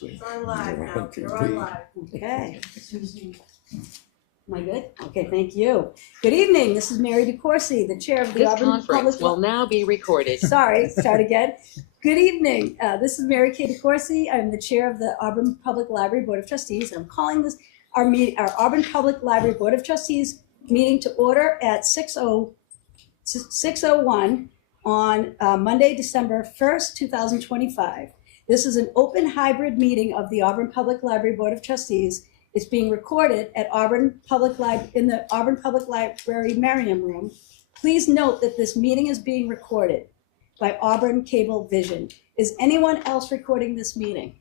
We're live now. We're on live. Okay. Am I good? Okay, thank you. Good evening. This is Mary DeCourcy, the chair of the This Auburn conference Public. will now be recorded. Sorry, start again. Good evening. This is Mary Kay DeCourcy. I'm the chair of the Auburn Public Library Board of Trustees. I'm calling this our Auburn Public Library Board of Trustees meeting to order at 6:01 on Monday, December 1st, 2025. This is an open hybrid meeting of the Auburn Public Library Board of Trustees. It's being recorded at in the Auburn Public Library Merriam Room. Please note that this meeting is being recorded by Auburn Cable Vision. Is anyone else recording this meeting?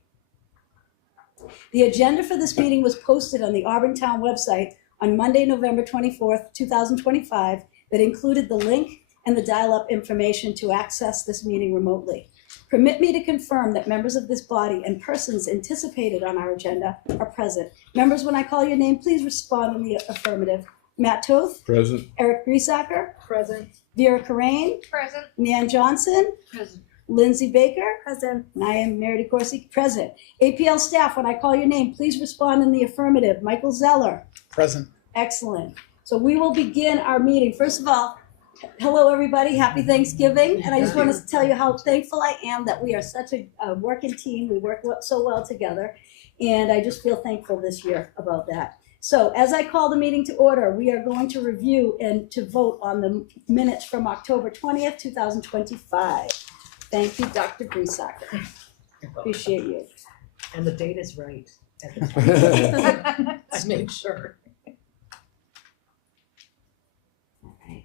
The agenda for this meeting was posted on the Auburn Town website on Monday, November 24th, 2025, that included the link and the dial-up information to access this meeting remotely. Permit me to confirm that members of this body and persons anticipated on our agenda are present. Members, when I call your name, please respond in the affirmative. Matt Toth? Present. Eric Griesacker? Present. Vera Corain? Present. Nan Johnson? Present. Lindsay Baker? Present. And I am Mary DeCourcy, present. APL staff, when I call your name, please respond in the affirmative. Michael Zeller? Present. Excellent. So we will begin our meeting. First of all, hello, everybody. Happy Thanksgiving. And I just want to tell you how thankful I am that we are such a working team. We work so well together. And I just feel thankful this year about that. So as I call the meeting to order, we are going to review and to vote on the minutes from October 20th, 2025. Thank you, Dr. Griesacker. Appreciate you. And the date is right. I made sure. All right.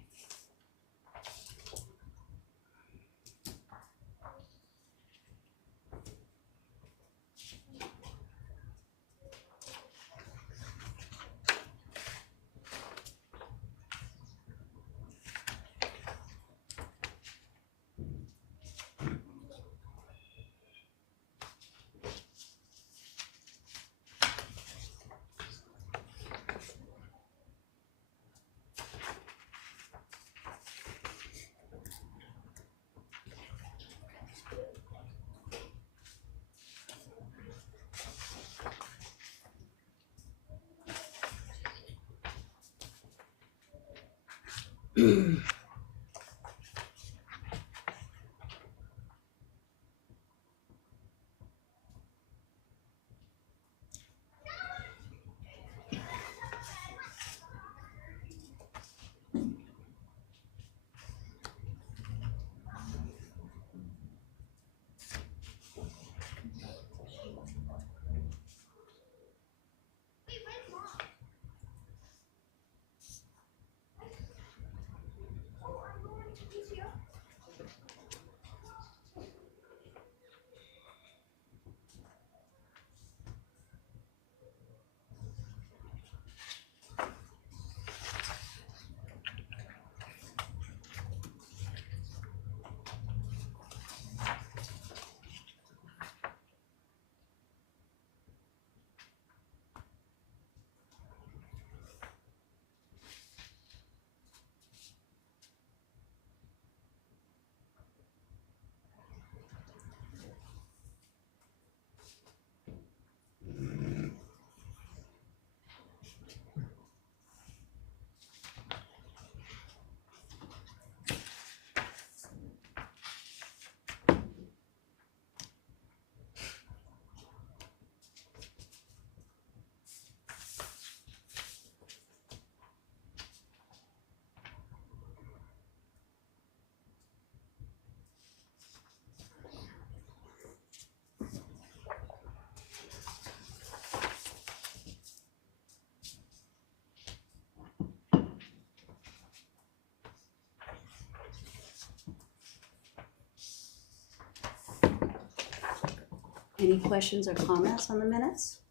Any questions or comments on the minutes?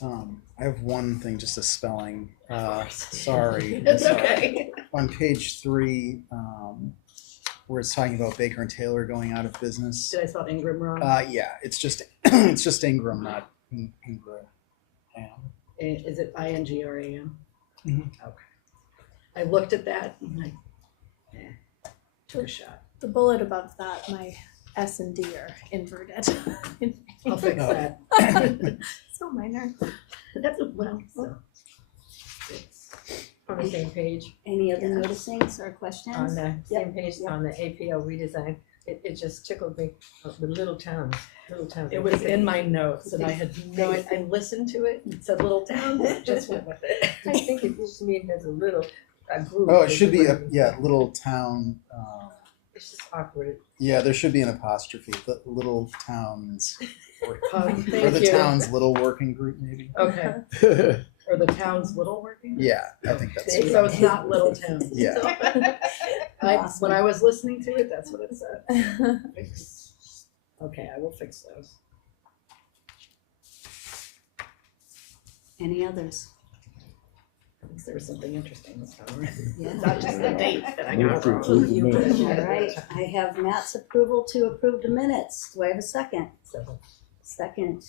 I have one thing, just a spelling. Sorry. It's okay. On page 3, where it's talking about Baker and Taylor going out of business. Did I spell Ingram wrong? Yeah, it's just it's just Ingram, not Ingram. Is it ING or AM? Mhm. Okay. I looked at that and I took a shot. The bullet above that, my S and D are inverted. I'll fix Oh. that. So minor. That's well, so it's on the same page, Any other Yeah. noticings or on questions? the Yep, same page, yep. on the APO redesign. It just tickled me, the little towns. It was in my notes and I had no, I listened to it, it said little town, just went with it. I think it just means there's a group. Oh, it should be little town. It's just awkward. Yeah, there should be an apostrophe. The little towns, or Thank the you. town's little working group, maybe. Okay, or the town's little working? Yeah, I think that's. So it's not little town. Yeah. When I was listening to it, that's what it said. Fix. Okay, I will fix those. Any others? There was something interesting this time, right? Yeah. It's not just the date that I Move got to wrong. approve the You did. minutes. All right, I have Matt's approval to approve the minutes. Do I have a second? So, Second.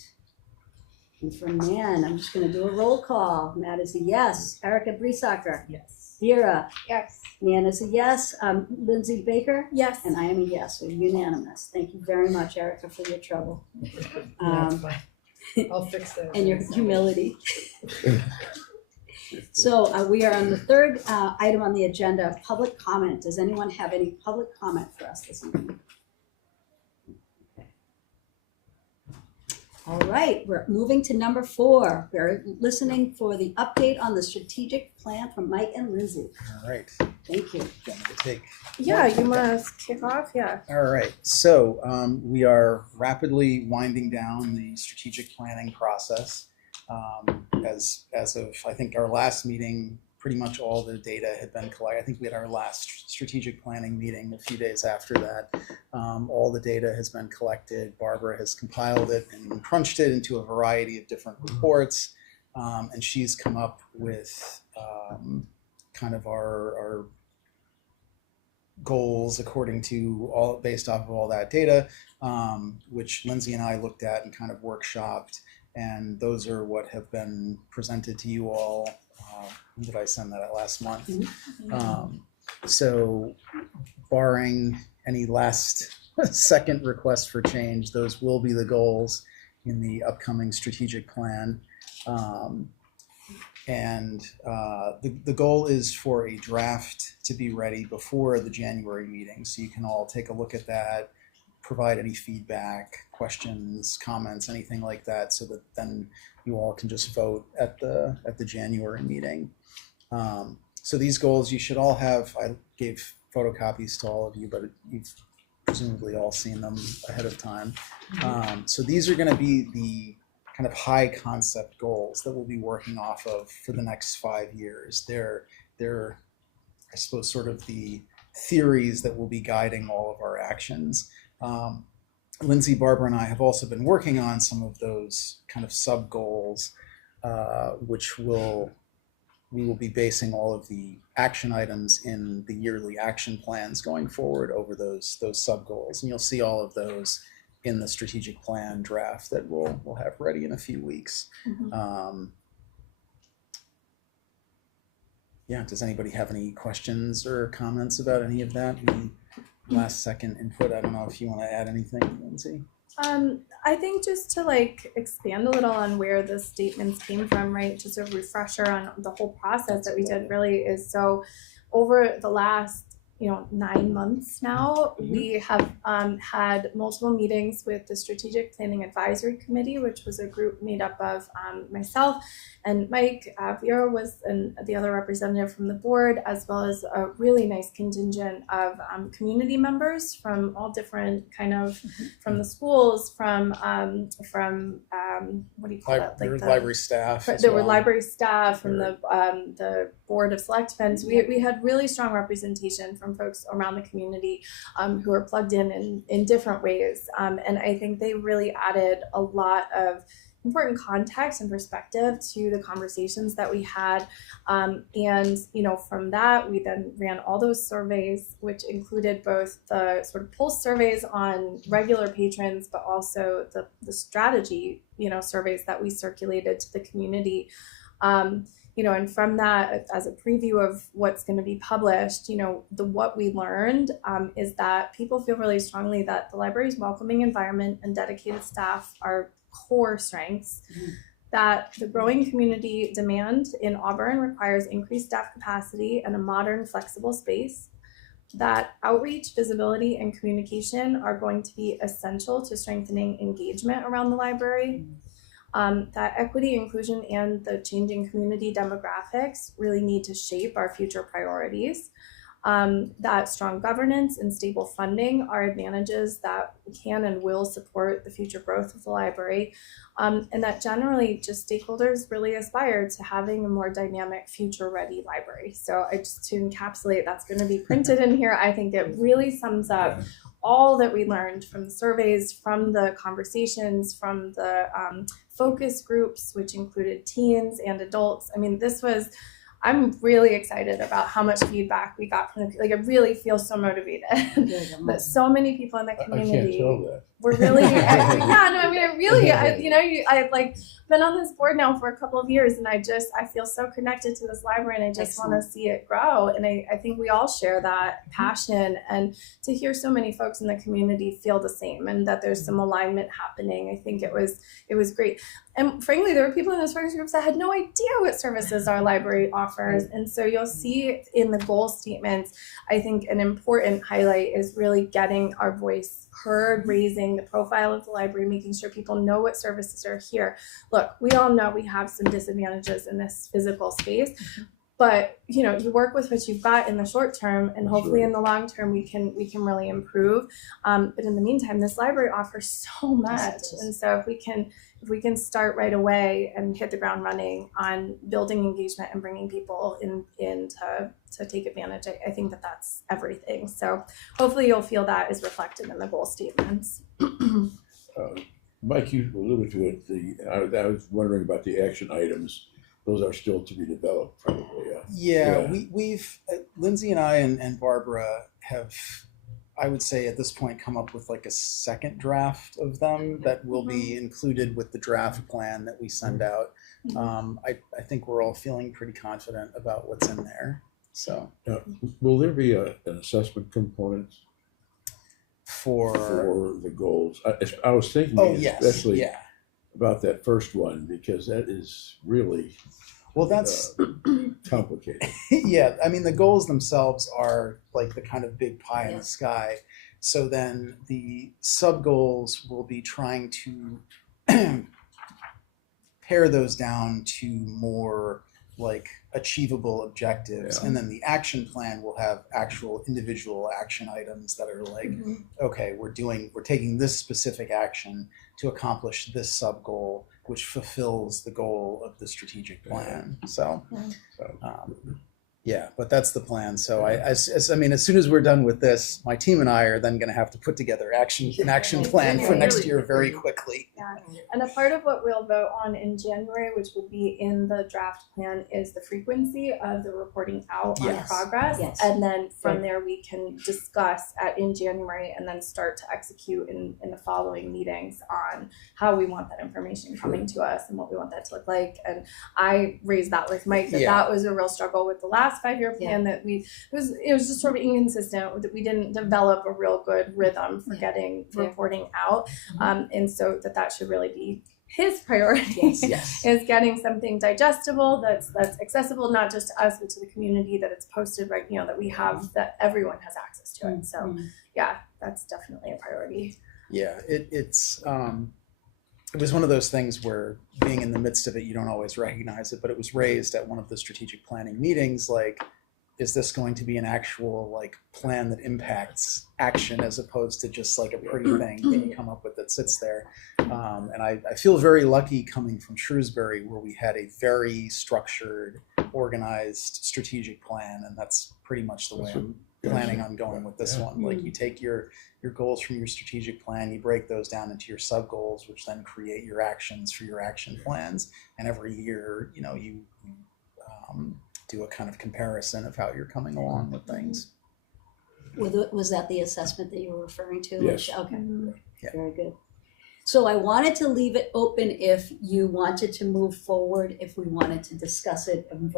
And from Nan, I'm just gonna do a roll call. Matt is a yes. Erica Breesacker. yes. Vera. Yes. Nan is a yes. Lindsay Baker. Yes. And I am a yes. We're unanimous. Thank you very much, Erica, for your trouble. That's fine. I'll fix that. And your humility. So we are on the third item on the agenda, public comment. Does anyone have any public comment for us this evening? All right, we're moving to number 4. We're listening for the update on the strategic plan from Mike and Lindsay. All right. Thank you. Do you want me to take? Yeah, you must kick off. Yeah. All right. So we are rapidly winding down the strategic planning process. As of I think our last meeting, pretty much all the data had been collected. I think we had our last strategic planning meeting a few days after that. All the data has been collected. Barbara has compiled it and crunched it into a variety of different reports, and she's come up with kind of our goals according to all based off of all that data, which Lindsay and I looked at and kind of workshopped. And those are what have been presented to you all. When did I send that out? Last month? So barring any last second requests for change, those will be the goals in the upcoming strategic plan. The goal is for a draft to be ready before the January meeting. So you can all take a look at that, provide any feedback, questions, comments, anything like that, so that then you all can just vote at the January meeting. So these goals you should all have. I gave photocopies to all of you, but you've presumably all seen them ahead of time. So these are going to be the kind of high concept goals that we'll be working off of for the next 5 years. They're I suppose sort of the theories that will be guiding all of our actions. Lindsay, Barbara, and I have also been working on some of those kind of sub goals, which we will be basing all of the action items in the yearly action plans going forward over those sub goals, and you'll see all of those in the strategic plan draft that we'll have ready in a few weeks. Yeah, does anybody have any questions or comments about any of that? Any last second input? I don't know if you want to add anything, Lindsay. I think just to like expand a little on where the statements came from, right? Just a refresher on the whole process that we did really is so over the last 9 months now, we have had multiple meetings with the Strategic Planning Advisory Committee, which was a group made up of myself and Mike. Vera was the other representative from the board, as well as a really nice contingent of community members from all different kind of, from the schools, from what do you call it? There was library staff. There were library staff from the Board of Selectmen. So we had really strong representation from folks around the community who are plugged in different ways. And I think they really added a lot of important context and perspective to the conversations that we had. And from that, we then ran all those surveys, which included both the sort of pulse surveys on regular patrons, but also the strategy, surveys that we circulated to the community. and from that, as a preview of what's going to be published, what we learned is that people feel really strongly that the library's welcoming environment and dedicated staff are core strengths. That the growing community demand in Auburn requires increased staff capacity and a modern, flexible space. That outreach, visibility, and communication are going to be essential to strengthening engagement around the library. That equity, inclusion, and the changing community demographics really need to shape our future priorities. That strong governance and stable funding are advantages that can and will support the future growth of the library. And that generally just stakeholders really aspire to having a more dynamic, future-ready library. So to encapsulate, that's going to be printed in here. I think it really sums up all that we learned from the surveys, from the conversations, from the focus groups, which included teens and adults. I mean, I'm really excited about how much feedback we got from I really feel so motivated that so many people in the community I can't tell that. were really, I've been on this board now for a couple of years, and I feel so connected to this library, and I just want to see it grow. And I think we all share that passion, and to hear so many folks in the community feel the same, and that there's some alignment happening. I think it was great. And frankly, there were people in those focus groups that had no idea what services our library offers. And so you'll see in the goal statements, I think an important highlight is really getting our voice heard, raising the profile of the library, making sure people know what services are here. Look, we all know we have some disadvantages in this physical space, but you work with what you've got in the short term, and hopefully in the long term we can really improve. But in the meantime, this library offers so much, and so if we can start right away and hit the ground running on building engagement and bringing people in to take advantage, I think that's everything. So hopefully you'll feel that is reflected in the goal statements. Mike, you alluded to it. I was wondering about the action items. Those are still to be developed, probably. Yeah. We've Lindsay and I and Barbara have, I would say at this point, come up with a second draft of them that will be included with the draft plan that we send out. I think we're all feeling pretty confident about what's in there. So, will there be an assessment component for the goals? I was thinking, especially about that first one, because that is really that's complicated. Yeah, I mean, the goals themselves are the kind of big pie in the sky. So then the sub goals will be trying to pare those down to more achievable objectives. And then the action plan will have actual individual action items that are okay, we're taking this specific action to accomplish this sub goal, which fulfills the goal of the strategic plan. So, but that's the plan. So as soon as we're done with this, my team and I are then going to have to put together an action plan for next year very quickly. Yeah. And a part of what we'll vote on in January, which will be in the draft plan, is the frequency of the reporting out on progress. Yes. And then from there we can discuss in January and then start to execute in the following meetings on how we want that information coming to us and what we want that to look like. And I raised that with Mike that was a real struggle with the last 5-year plan that it was just sort of inconsistent, that we didn't develop a real good rhythm for getting reporting out. And so that should really be his priority is getting something digestible that's accessible not just to us but to the community, that it's posted that we have, that everyone has access to it. So that's definitely a priority. It was one of those things where being in the midst of it, you don't always recognize it, but it was raised at one of the strategic planning meetings, is this going to be an actual plan that impacts action as opposed to just a pretty thing that you come up with that sits there. And I feel very lucky coming from Shrewsbury, where we had a very structured, organized strategic plan, and that's pretty much the way I'm planning on going with this one. You take your goals from your strategic plan, you break those down into your sub goals, which then create your actions for your action plans. And every year, you do a kind of comparison of how you're coming along with things. Was that the assessment that you were referring to? Yes. Okay. Yeah. Very good. So I wanted to leave it open if you wanted to move forward, if we wanted to discuss it and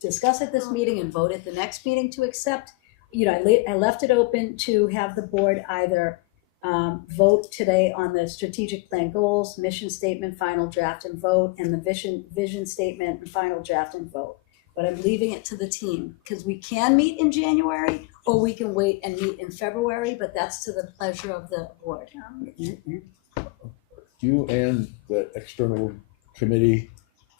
discuss at this meeting and vote at the next meeting to accept. You know, I left it open to have the board either vote today on the strategic plan goals, mission statement, final draft and vote, and the vision statement and final draft and vote. But I'm leaving it to the team because we can meet in January or we can wait and meet in February, but that's to the pleasure of the board. You and the external committee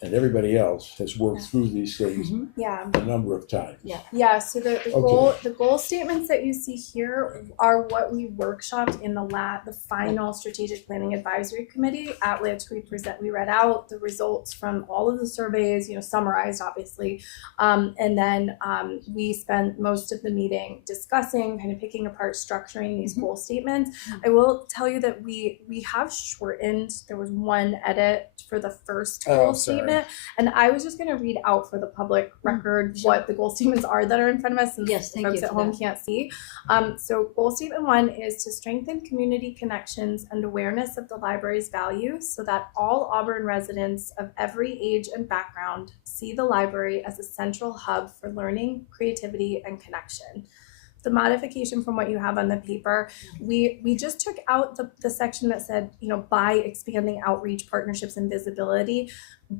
and everybody else has worked through these things Yeah. a number of times. Yeah, so the goal statements that you see here are what we workshopped in the final strategic planning advisory committee, at which we read out the results from all of the surveys, you know, summarized obviously, and then we spent most of the meeting discussing, kind of picking apart, structuring these goal statements. I will tell you that we have shortened. There was one edit for the first goal statement. And I was just going to read out for the public record what the goal statements are that are in front of us, since folks at home can't see. So goal statement 1 is to strengthen community connections and awareness of the library's value so that all Auburn residents of every age and background see the library as a central hub for learning, creativity, and connection. The modification from what you have on the paper, we just took out the section that said, you know, by expanding outreach, partnerships, and visibility,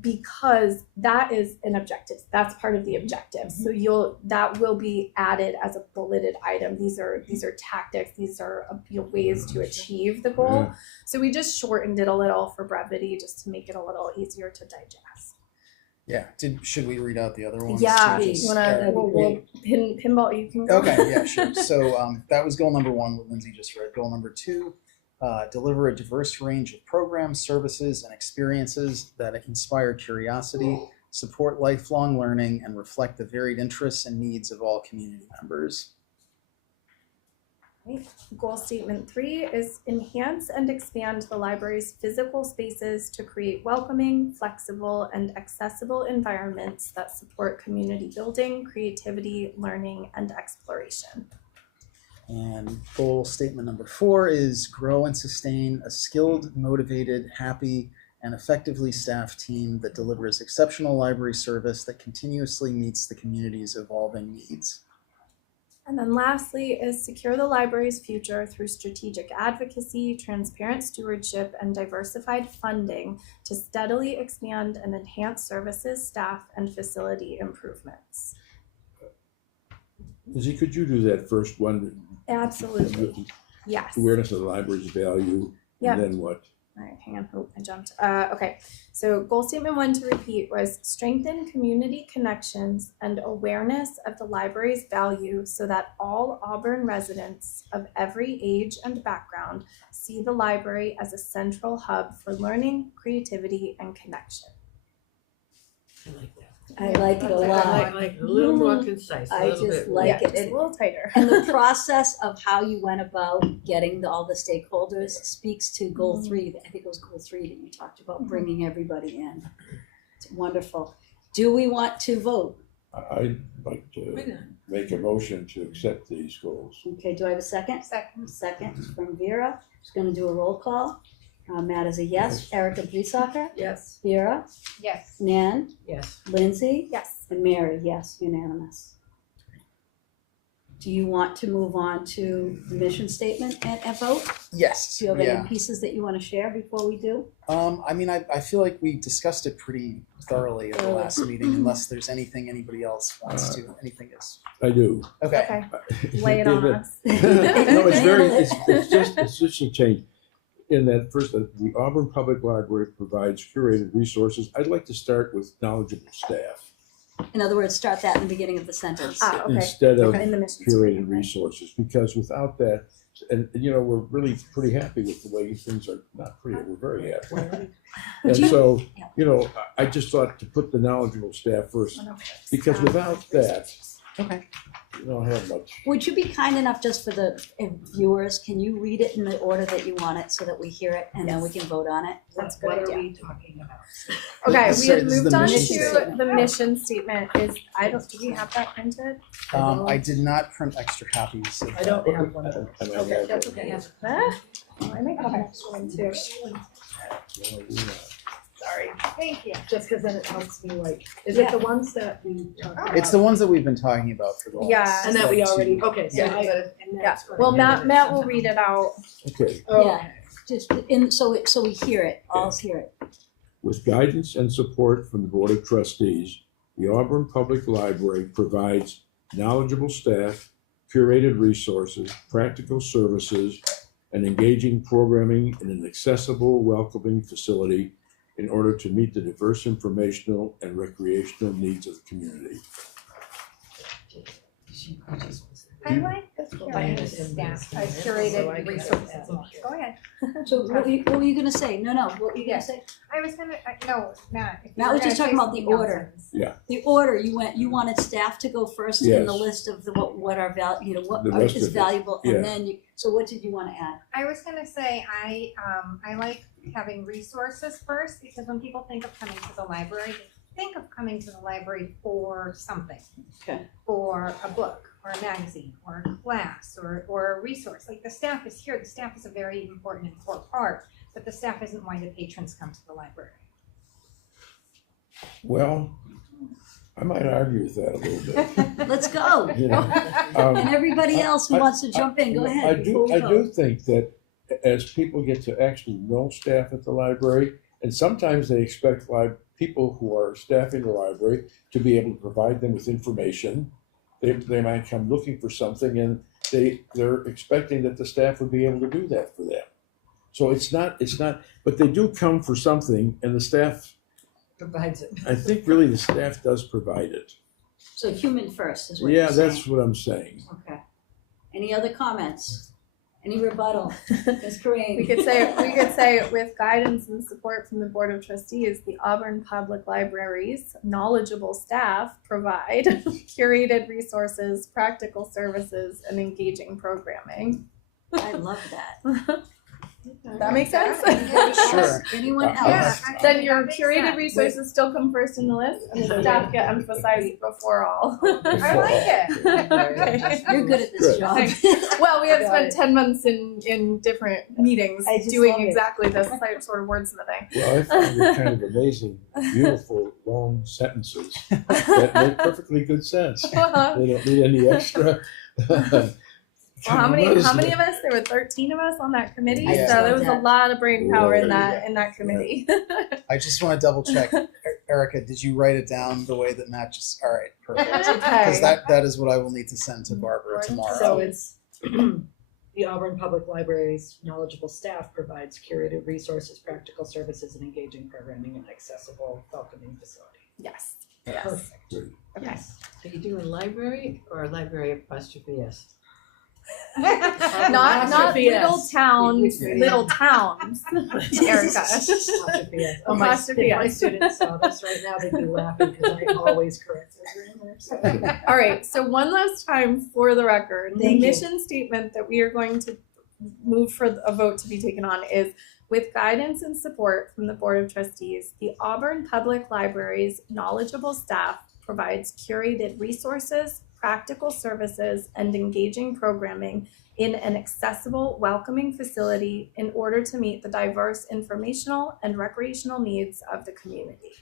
because that is an objective. That's part of the objective. So that will be added as a bulleted item. These are tactics. These are ways to achieve the goal. So we just shortened it a little for brevity, just to make it a little easier to digest. Yeah. Should we read out the other ones? Yeah. too? You wanna we'll pinball? You can go. Okay. Yeah. Sure. So that was goal number 1, what Lindsay just read. Goal number 2. Deliver a diverse range of programs, services, and experiences that inspire curiosity, support lifelong learning, and reflect the varied interests and needs of all community members. Right. Goal statement 3 is enhance and expand the library's physical spaces to create welcoming, flexible, and accessible environments that support community building, creativity, learning, and exploration. And goal statement number 4 is grow and sustain a skilled, motivated, happy, and effectively staffed team that delivers exceptional library service that continuously meets the community's evolving needs. And then lastly is secure the library's future through strategic advocacy, transparent stewardship, and diversified funding to steadily expand and enhance services, staff, and facility improvements. Lizzie, could you do that first one? Absolutely. Yes. Awareness of the library's value, and then what? All right, hang on. Oh, I jumped. Okay, so goal statement 1 to repeat was strengthen community connections and awareness of the library's value so that all Auburn residents of every age and background see the library as a central hub for learning, creativity, and connection. I like that. I like it a lot. I like a little more concise. I just like it. Just a little tighter. And the process of how you went about getting all the stakeholders speaks to goal 3. I think it was goal 3 that you talked about, bringing everybody in. It's wonderful. Do we want to vote? I'd like to make a motion to accept these goals. Okay, do I have a second? Second. Second from Vera. Just going to do a roll call. Matt is a yes. Erica Blesacker? Yes. Vera? Yes. Nan? Yes. Lindsay? Yes. And Mary, yes, unanimous. Do you want to move on to the mission statement and vote? Yes. Do you have any pieces that you want to share before we do? I mean, I feel like we discussed it pretty thoroughly at the last meeting, unless there's anything anybody else wants to. Anything is. I do. Okay. Lay it on us. No, it's just a change. In that first, the Auburn Public Library provides curated resources. I'd like to start with knowledgeable staff. In other words, start that in the beginning of the sentence. Okay. Instead of In the mission curated resources, because without that, and we're really pretty happy with the way things are. Not pretty, we're very happy. And so, I just thought to put the knowledgeable staff first, because without that, you don't have much. Would you be kind enough, just for the viewers, can you read it in the order that you want it so that we hear it and then we can vote on it? That's a good What idea. are we talking about? Okay, we Sorry, had this is moved the on mission to statement. the mission statement. Do we have that printed? I did not print extra copies. Of I don't have one of those. I mean, Okay, That's okay. Huh? Oh, I might have an extra one too. Sorry. Thank you. Just because then it helps me like, is Yeah. it the ones that we talked about? It's the ones that we've been talking about for the last. Yeah. And that we like, already, two- okay, so Yeah. Yeah, well, Matt will read it out. Okay, Oh, Yeah. Just in, so we hear it, all hear it. with guidance and support from the Board of Trustees, the Auburn Public Library provides knowledgeable staff, curated resources, practical services, and engaging programming in an accessible, welcoming facility in order to meet the diverse informational and recreational needs of the community. I like the I curated understand staff, this. I So I curated can resources. add Go ahead. So what were you gonna say? No, what were you Yeah. gonna say? I was gonna, no, Matt. if you Matt were was just gonna talking say about the something order. else. The order, you wanted staff to go first in the Yes. list of the, what are what The rest is of it, valuable, yeah. and then so what did you wanna add? I was gonna say, I like having resources first, because when people think of coming to the library, they think of coming to the library for something. Okay. For a book, or a magazine, or a class, or a resource, like the staff is here, the staff is a very important and core part, but the staff isn't why the patrons come to the library. Well, I might argue with that a little bit. Let's go. You know, um, And everybody else who wants to jump in, go ahead. before we I go. do think that as people get to actually know staff at the library, and sometimes they expect people who are staffing the library to be able to provide them with information. They might come looking for something and they're expecting that the staff would be able to do that for them. So it's not, but they do come for something, and the staff, Provides it. I think really the staff does provide it. So human first is what you're Yeah, saying. that's what I'm saying. Okay. Any other comments? Any rebuttal? Ms. Corain? We could say with guidance and support from the Board of Trustees, the Auburn Public Library's knowledgeable staff provide curated resources, practical services, and engaging programming. I love that. That makes sense? Sure. Anyone else? Yeah, Then your that makes curated sense. resources still come first in the list, and the staff get emphasized before all. I like it. Okay. You're good at this Good. job. Well, we have Got spent it. 10 months in different meetings I just doing love it. exactly this sort of wordsmithing. Well, I find it kind of amazing, beautiful, long sentences that make perfectly good sense. They don't need any extra. Well, how many of us? There were 13 of us on that committee, Yeah. so there was a Yeah. lot of brain power in Yeah. that committee. I just want to double check. Erica, did you write it down the way that Matt just? All right, perfect. Okay. Because that is what I will need to send to Barbara tomorrow. So it's, the Auburn Public Library's knowledgeable staff provides curated resources, practical services, and engaging programming in accessible, welcoming facility. Yes. Perfect. Okay. Are you doing library or library apostrophe S? Not Apostrophe little S. towns, Yeah. little towns. Erica. Apostrophe S. Oh, my, Apostrophe if my S. students saw this right now, they'd be laughing because I always correct their grammar. So. All right, so one last time for the record, the Thank you. mission statement that we are going to move for a vote to be taken on is with guidance and support from the Board of Trustees, the Auburn Public Library's knowledgeable staff provides curated resources, practical services, and engaging programming in an accessible, welcoming facility in order to meet the diverse informational and recreational needs of the community.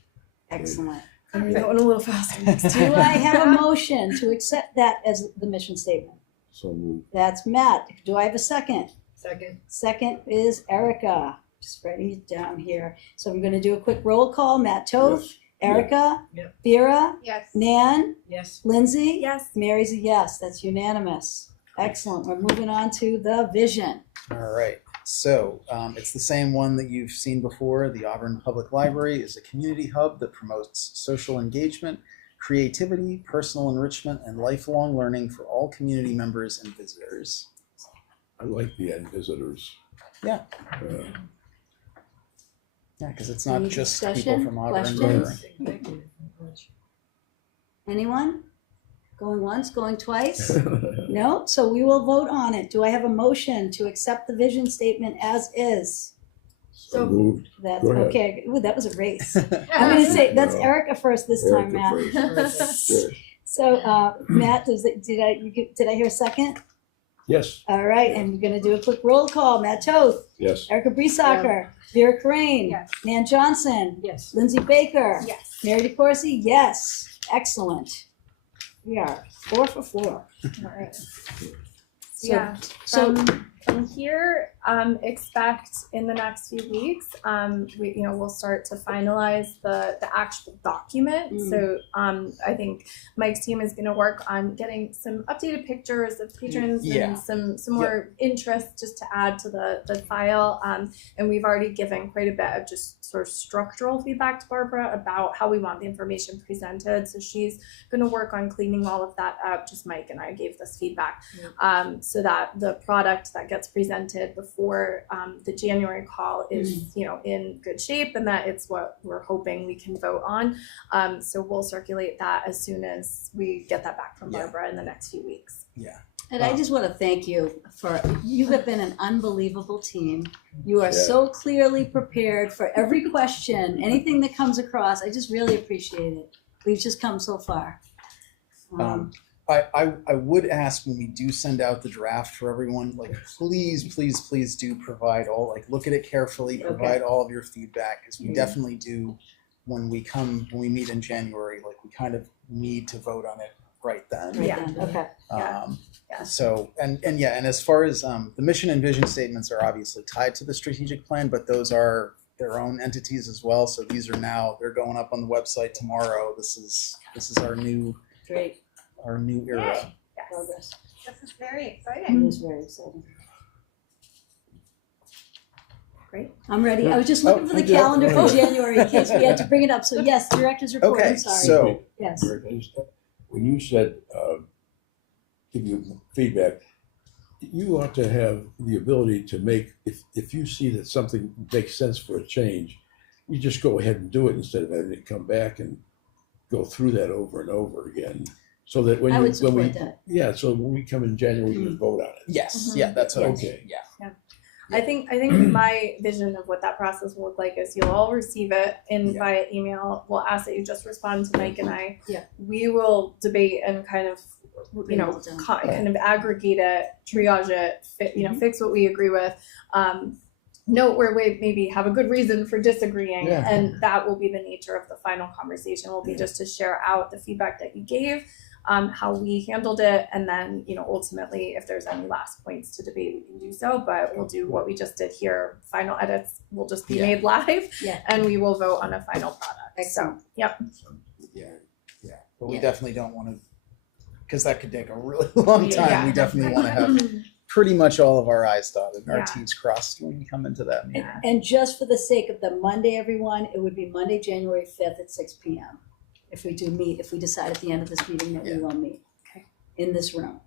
Excellent. I'm reading that one a little faster next time. Do I have a motion to accept that as the mission statement? So moved. That's Matt. Do I have a second? Second, Second is Erica. Just writing it down here. So we're gonna do a quick roll call. Matt Toth, Yes. Erica, Yep. Vera, Yes. Nan, yes. Lindsay. Yes. Mary's a yes. That's unanimous. Excellent. We're moving on to the vision. All right. So it's the same one that you've seen before. The Auburn Public Library is a community hub that promotes social engagement, creativity, personal enrichment, and lifelong learning for all community members and visitors. I like the end visitors. Yeah. Yeah, because it's not Any just people discussion? from Auburn. Questions? Thank you. Anyone? Going once, going twice? No, so we will vote on it. Do I have a motion to accept the vision statement as is? So moved. That's Go ahead. okay. Ooh, that was a race. I'm gonna say, that's No. Erica first this time, Erica Matt. first. Sure. So, Matt, did I hear a second? Yes, All right, and we're gonna do a quick roll call. Matt Toth, yes. Erica Breesacker, Vera Crane, Yes. Nan Johnson, Yes. Lindsay Baker, Yes. Mary DeCoursey, yes. Excellent. We are 4 for 4. All right. So- Yeah. So, From here, expect in the next few weeks, we'll start to finalize the actual document. Mm. So I think Mike's team is going to work on getting some updated pictures of patrons Yeah. and some more interest just to add to the file. And we've already given quite a bit of just sort of structural feedback to Barbara about how we want the information presented. So she's going to work on cleaning all of that up. Just Mike and I gave this feedback, so that the product that gets presented before the January call is in good shape, and that it's what we're hoping we can vote on. So we'll circulate that as soon as we get that back from Yeah. Barbara in the next few weeks. Yeah. and I just want to thank you you have been an unbelievable team. You are Yeah. so clearly prepared for every question, anything that comes across. I just really appreciate it. We've just come so far. I would ask when we do send out the draft for everyone, like please do provide look at it carefully, provide all of your feedback, because we Mhm. definitely do when we meet in January, like we kind of need to vote on it right then. Right Yeah. then, okay. Yeah. Um, Yeah. So, and as far as the mission and vision statements are obviously tied to the strategic plan, but those are their own entities as well. So they're going up on the website tomorrow. This is our new Great era. Yes. progress. This is very It exciting. is very exciting. Great. I'm ready. I was just looking for the Yeah. calendar for January in case we had to bring it up. So yes, director's report. Okay, I'm sorry. so Yes. Rick, when you said give you feedback, you ought to have the ability to make, if you see that something makes sense for a change, you just go ahead and do it instead of having it come back and go through that over and over again. So that when I you, would when we, support that. yeah, so when we come in January, we can vote on it. yes, Mhm. yeah, that's what I was. Okay. Yeah. I think my vision of what that process will look like is you'll all receive it Yeah. via email. We'll ask that you just respond to Mike and I. Yeah. We will debate and kind of Bring it all down. kind of aggregate it, triage it, Mhm. fix what we agree with. Note where we maybe have a good reason for disagreeing, Yeah. and that will be the nature of the final conversation. Will be just to share out the feedback that you gave, how we handled it, and then ultimately if there's any last points to debate, we can do so. But we'll do what we just did here. Final edits will just be Yeah. made live, Yeah. and we will vote on a final product. Excellent. So, yep. Yeah. But we Yeah. definitely don't want to, because that could take a really long time. Yeah. We definitely want to have pretty much all of our I's dotted and our Yeah. T's crossed when we come into that meeting. Yeah. And just for the sake of the Monday, everyone, it would be Monday, January 5th at 6 p.m. If we decide at the end of this meeting that we Yeah. will meet. Okay. In this room.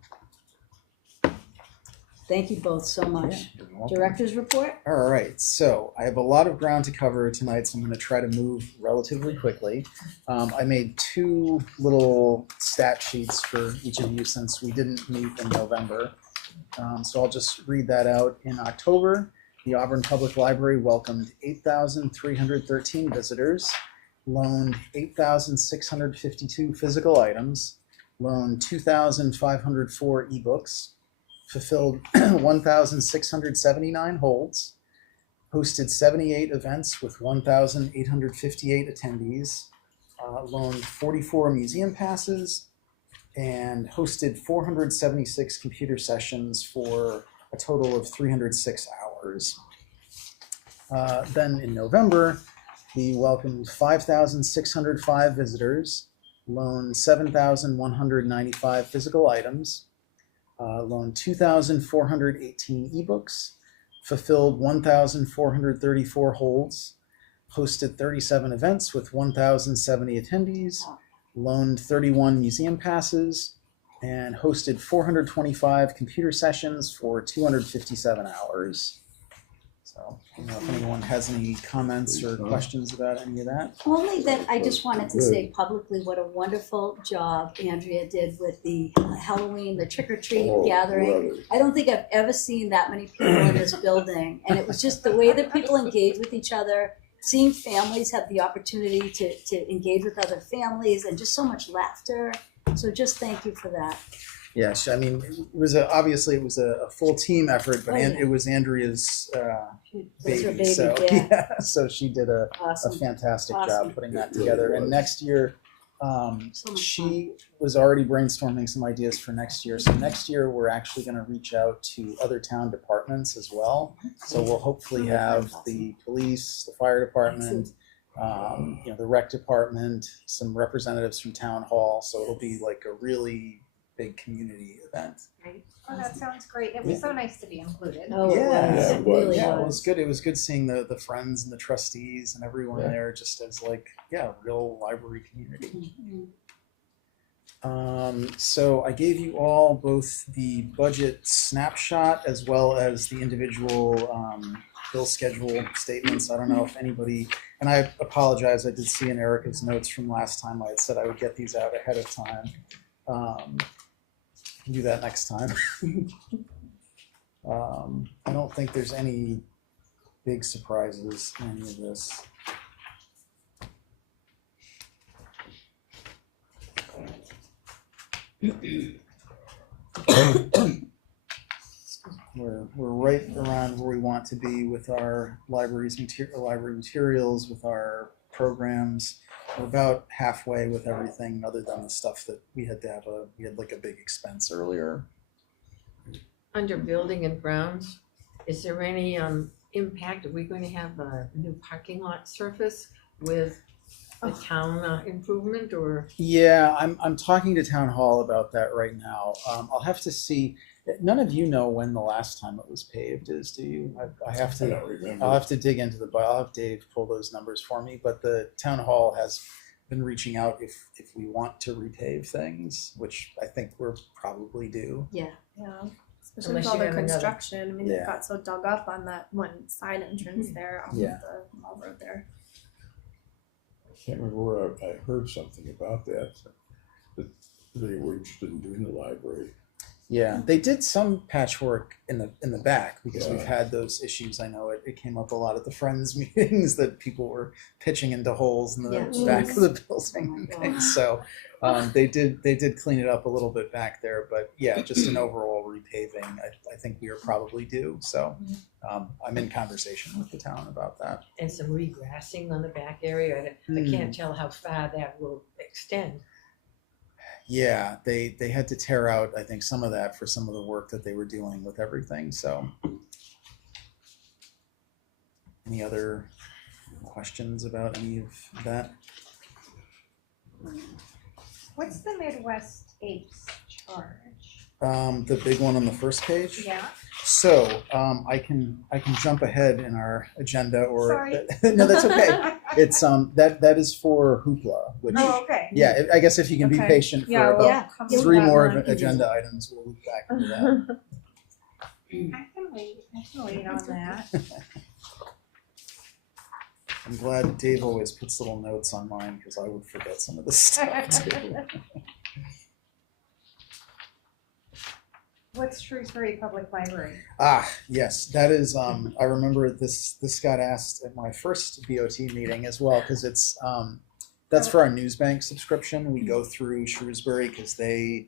Thank you both so much. You're welcome. Director's report? All right, so I have a lot of ground to cover tonight, so I'm going to try to move relatively quickly. I made 2 little stat sheets for each of you since we didn't meet in November. So I'll just read that out. In October, the Auburn Public Library welcomed 8,313 visitors, loaned 8,652 physical items, loaned 2,504 ebooks, fulfilled 1,679 holds, hosted 78 events with 1,858 attendees, loaned 44 museum passes, and hosted 476 computer sessions for a total of 306 hours. Then in November, we welcomed 5,605 visitors, loaned 7,195 physical items, loaned 2,418 ebooks, fulfilled 1,434 holds, hosted 37 events with 1,070 attendees, loaned 31 museum passes, and hosted 425 computer sessions for 257 hours. So I don't know if anyone has any comments or questions about any of that. Only that I just wanted to say publicly what a wonderful job Andrea did with the Halloween, the trick or treat gathering. I don't think I've ever seen that many people in this building. And it was just the way that people engage with each other, seeing families have the opportunity to engage with other families, and just so much laughter. So just thank you for that. Yes, I mean, it was obviously it was a full team effort, but Oh, yeah. it was Andrea's It was her baby. So yeah. so she did a Awesome. fantastic Awesome. job putting that together. And next year, So much she was already brainstorming some ideas for next year. So next year, we're actually going to reach out to other town departments as well. So we'll hopefully have the police, the fire department, the rec department, some representatives from town hall. So it'll be like a really big community event. Oh, that sounds great. It was so nice to be included. Oh, Yeah. it was. Yeah, It really Yeah, it was. was good. It was good seeing the friends and the trustees and everyone Yeah. there just as like, real library community. Mhm. So I gave you all both the budget snapshot as well as the individual bill schedule statements. I don't know if anybody, and I apologize, I did see in Erica's notes from last time I had said I would get these out ahead of time. Do that next time. I don't think there's any big surprises in any of this. We're right around where we want to be with our library materials, with our programs. We're about halfway with everything other than the stuff that we had to have we had like a big expense earlier. Under building and grounds, is there any impact? Are we going to have a new parking lot surface with the town improvement, or? Yeah, I'm talking to town hall about that right now. I'll have to see. None of you know when the last time it was paved is, do you? I have I to. don't remember. I'll have to dig into I'll have Dave pull those numbers for me. But the town hall has been reaching out if we want to repave things, which I think we're probably due. Yeah, especially Unless with all you the have another- construction. I mean, Yeah. it got so dug up on that one side entrance there off Yeah. of the mall road there. I can't remember where I heard something about that they were interested in doing the library. Yeah, they did some patchwork in the back because we've Yeah. had those issues. I know it came up a lot at the Friends meetings that people were pitching into holes in the Yeah. back of the building Oh my and God. things. So they did clean it up a little bit back there, but yeah, just an overall repaving. I think we are probably due. So I'm in conversation with the town about that. And some regrassing on the back area. I can't tell how far that will extend. Yeah, they had to tear out, I think, some of that for some of the work that they were doing with everything. So, any other questions about any of that? What's the Midwest Apes charge? The big one on the first page. Yeah. So I can jump ahead in our agenda, or Sorry. no, that's okay. It's that is for Hoopla, which Oh, okay. yeah, I guess if you can be Okay. patient for Yeah, about well, Yeah. come Yeah, to three that more one. agenda items, we'll loop back into that. I can wait on that. I'm glad Dave always puts little notes on mine because I would forget some of this stuff too. What's Shrewsbury Public Library? Ah, yes, that is. I remember this got asked at my first BOT meeting as well because it's that's for our Newsbank subscription. We go through Shrewsbury because they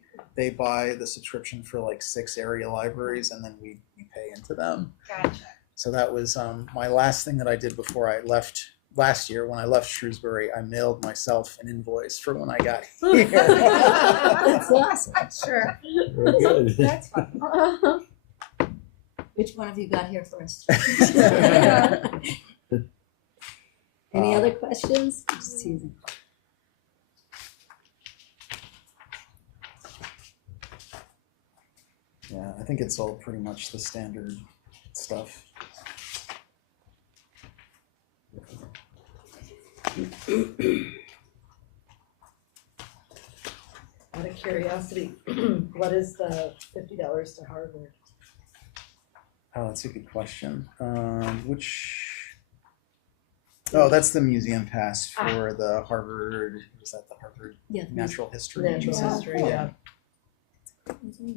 buy the subscription for like 6 area libraries and then we pay into them. Gotcha. So that was my last thing that I did before I left last year. When I left Shrewsbury, I mailed myself an invoice for when I got here. That's awesome. Sure. Very good. That's fun. Which one of you got here first? Yeah. Any other questions? Just teasing. Yeah, I think it's all pretty much the standard stuff. Out of curiosity, what is the $50 to Harvard? Oh, that's a good question. Oh, that's the museum pass for the Harvard. Was that the Harvard Yeah. Natural History? Natural Museum? history, yeah. It is a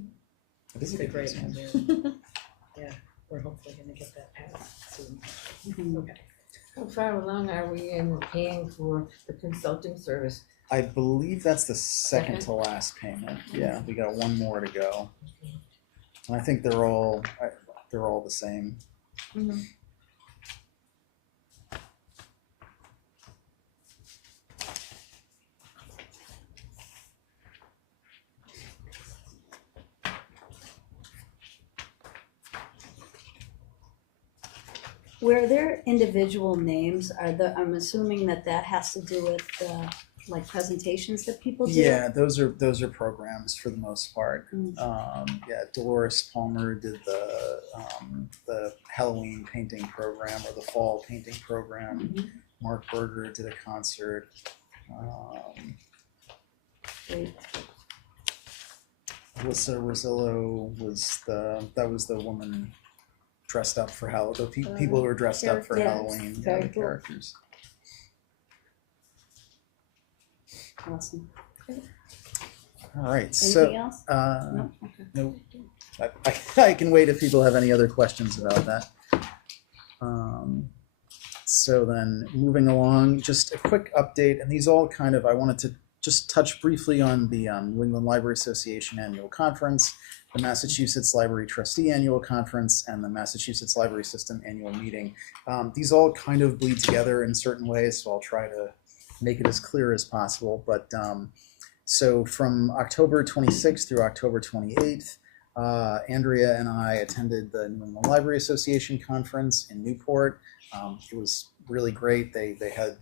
It's a good great museum. museum. Yeah, we're hopefully gonna get that passed soon. Okay. How far along are we in paying for the consulting service? I believe that's the second Second? to last payment. Yeah, we got one more to go. And I think they're all the same. Where there individual names, I'm assuming that has to do with like presentations that people do? Yeah, those are programs for the most part. Mm. Yeah, Dolores Palmer did the Halloween painting program or the fall painting program. Mhm. Mark Berger did a concert. Great. Alyssa Rosillo was the woman dressed up for Halloween. The people who were dressed up for Yes, Halloween, very the cool. characters. Awesome. All right, Anything so else? no, No? I can wait if people have any other questions about that. So then moving along, just a quick update, and these all kind of, I wanted to just touch briefly on the New England Library Association Annual Conference, the Massachusetts Library Trustee Annual Conference, and the Massachusetts Library System Annual Meeting. These all kind of bleed together in certain ways, so I'll try to make it as clear as possible. But so from October 26th through October 28th, Andrea and I attended the New England Library Association Conference in Newport. It was really great. They had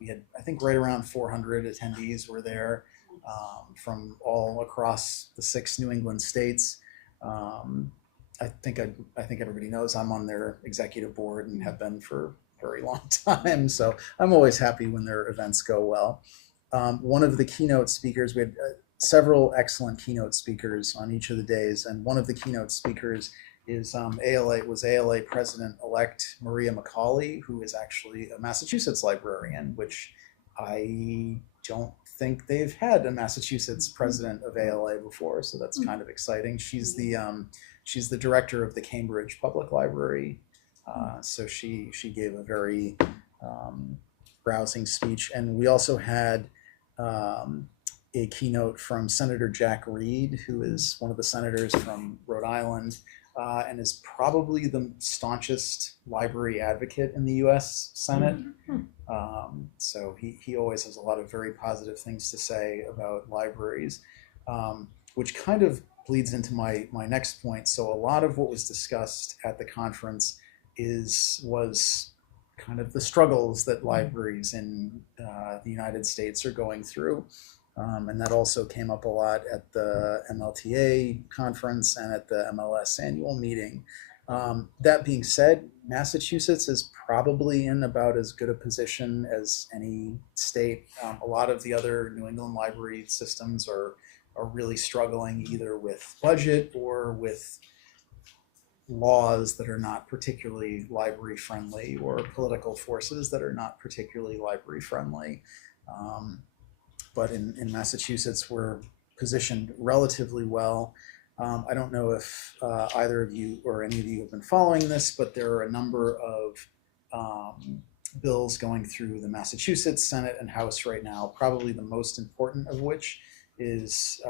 we had, I think, right around 400 attendees were there from all across the 6 New England states. I think everybody knows I'm on their executive board and have been for a very long time. So I'm always happy when their events go well. One of the keynote speakers, we had several excellent keynote speakers on each of the days, and one of the keynote speakers is ALA President-elect Maria McCauley, who is actually a Massachusetts librarian, which I don't think they've had a Massachusetts president of ALA before, so that's kind of exciting. She's the director of the Cambridge Public Library, so she gave a very rousing speech, and we also had a keynote from Senator Jack Reed, who is one of the senators from Rhode Island, and is probably the staunchest library advocate in the U.S. Senate. So he always has a lot of very positive things to say about libraries, which kind of bleeds into my next point. So a lot of what was discussed at the conference was kind of the struggles that libraries in the United States are going through. And that also came up a lot at the MLTA conference and at the MLS annual meeting. That being said, Massachusetts is probably in about as good a position as any state. A lot of the other New England library systems are really struggling either with budget or with laws that are not particularly library friendly or political forces that are not particularly library friendly. But in Massachusetts, we're positioned relatively well. I don't know if either of you or any of you have been following this, but there are a number of bills going through the Massachusetts Senate and House right now, probably the most important of which is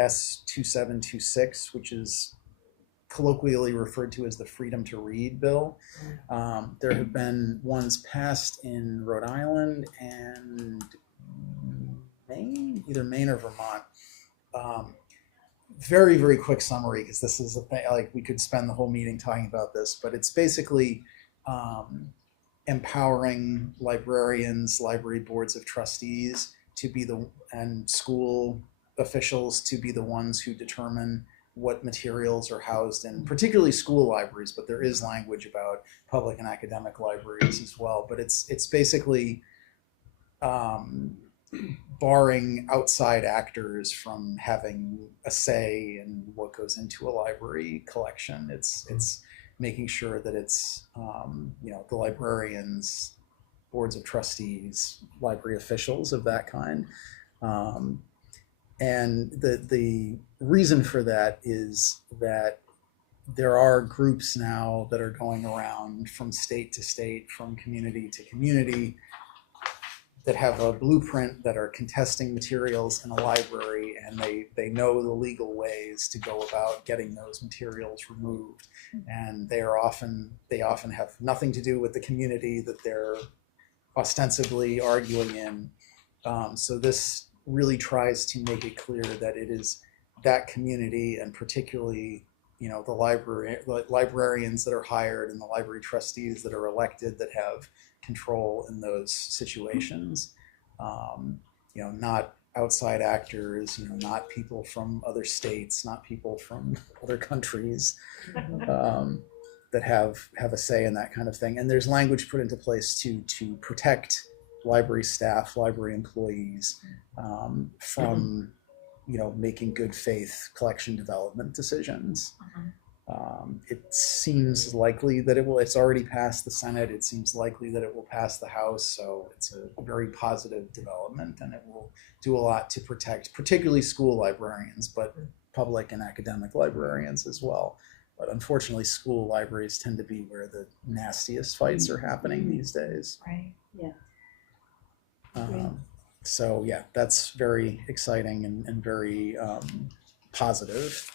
S2726, which is colloquially referred to as the Freedom to Read bill. There have been ones passed in Rhode Island and Maine, either Maine or Vermont. Very, very quick summary, because this is a thing, like we could spend the whole meeting talking about this, but it's basically empowering librarians, library boards of trustees to be and school officials to be the ones who determine what materials are housed in, particularly school libraries, but there is language about public and academic libraries as well. But it's basically barring outside actors from having a say in what goes into a library collection. It's making sure that it's, the librarians, boards of trustees, library officials of that kind. And the reason for that is that there are groups now that are going around from state to state, from community to community, that have a blueprint, that are contesting materials in a library, and they know the legal ways to go about getting those materials removed. And they often have nothing to do with the community that they're ostensibly arguing in. So this really tries to make it clear that it is that community, and particularly the librarians that are hired and the library trustees that are elected, that have control in those situations. Not outside actors, not people from other states, not people from other countries, that have a say in that kind of thing. And there's language put into place to protect library staff, library employees, from making good faith collection development decisions. It seems likely that it's already passed the Senate. It seems likely that it will pass the House. So it's a very positive development, and it will do a lot to protect particularly school librarians, but public and academic librarians as well. But unfortunately, school libraries tend to be where the nastiest fights are happening these days. Right. So yeah, that's very exciting and very positive.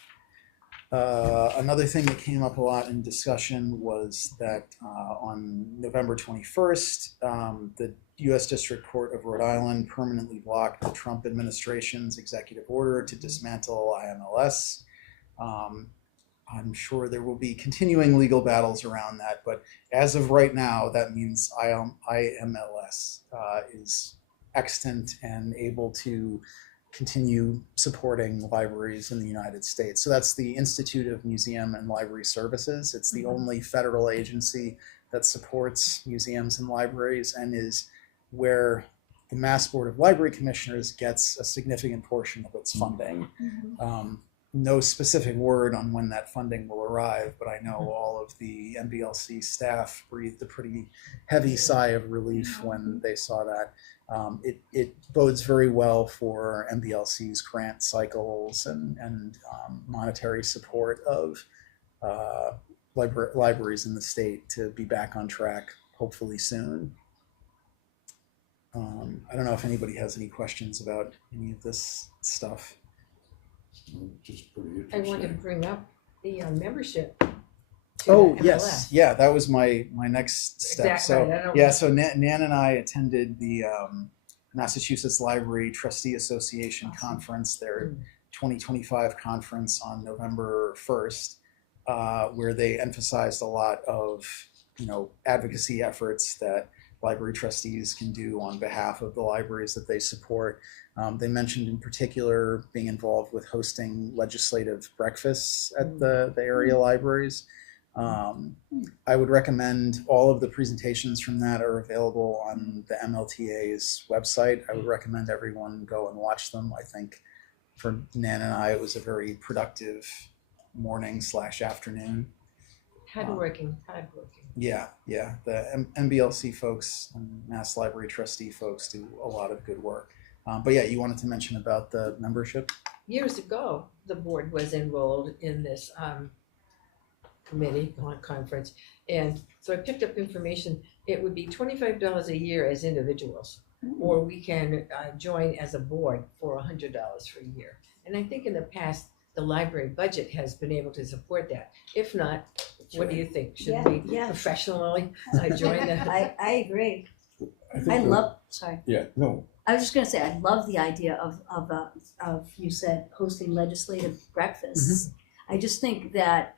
Another thing that came up a lot in discussion was that on November 21st, the U.S. District Court of Rhode Island permanently blocked the Trump administration's executive order to dismantle IMLS. I'm sure there will be continuing legal battles around that, but as of right now, that means IMLS is extant and able to continue supporting libraries in the United States. So that's the Institute of Museum and Library Services. It's the only federal agency that supports museums and libraries, and is where the Mass Board of Library Commissioners gets a significant portion of its funding. No specific word on when that funding will arrive, but I know all of the MBLC staff breathed a pretty heavy sigh of relief when they saw that. It bodes very well for MBLC's grant cycles and monetary support of libraries in the state to be back on track, hopefully soon. I don't know if anybody has any questions about any of this stuff. Just pretty I interesting. wanted to bring up the membership. to Oh, the yes. MLS. Yeah, that was my next step. Exactly. I don't Yeah, know. so Nan and I attended the Massachusetts Library Trustee Association conference, their 2025 conference on November 1st, where they emphasized a lot of, advocacy efforts that library trustees can do on behalf of the libraries that they support. They mentioned in particular being involved with hosting legislative breakfasts at the area libraries. I would recommend all of the presentations from that are available on the MLTA's website. I would recommend everyone go and watch them. I think for Nan and I, it was a very productive morning/afternoon. Hardworking. Yeah. The MBLC folks and Mass Library Trustee folks do a lot of good work. But yeah, you wanted to mention about the membership? Years ago, the board was enrolled in this conference, and so I picked up information. It would be $25 a year as individuals, or we can join as a board for $100 for a year. And I think in the past, the library budget has been able to support that. If not, what do you think? Should we professionally join that? I agree. Sorry. Yeah, no, I was just gonna say, I love the idea of you said hosting legislative breakfasts. I just think that,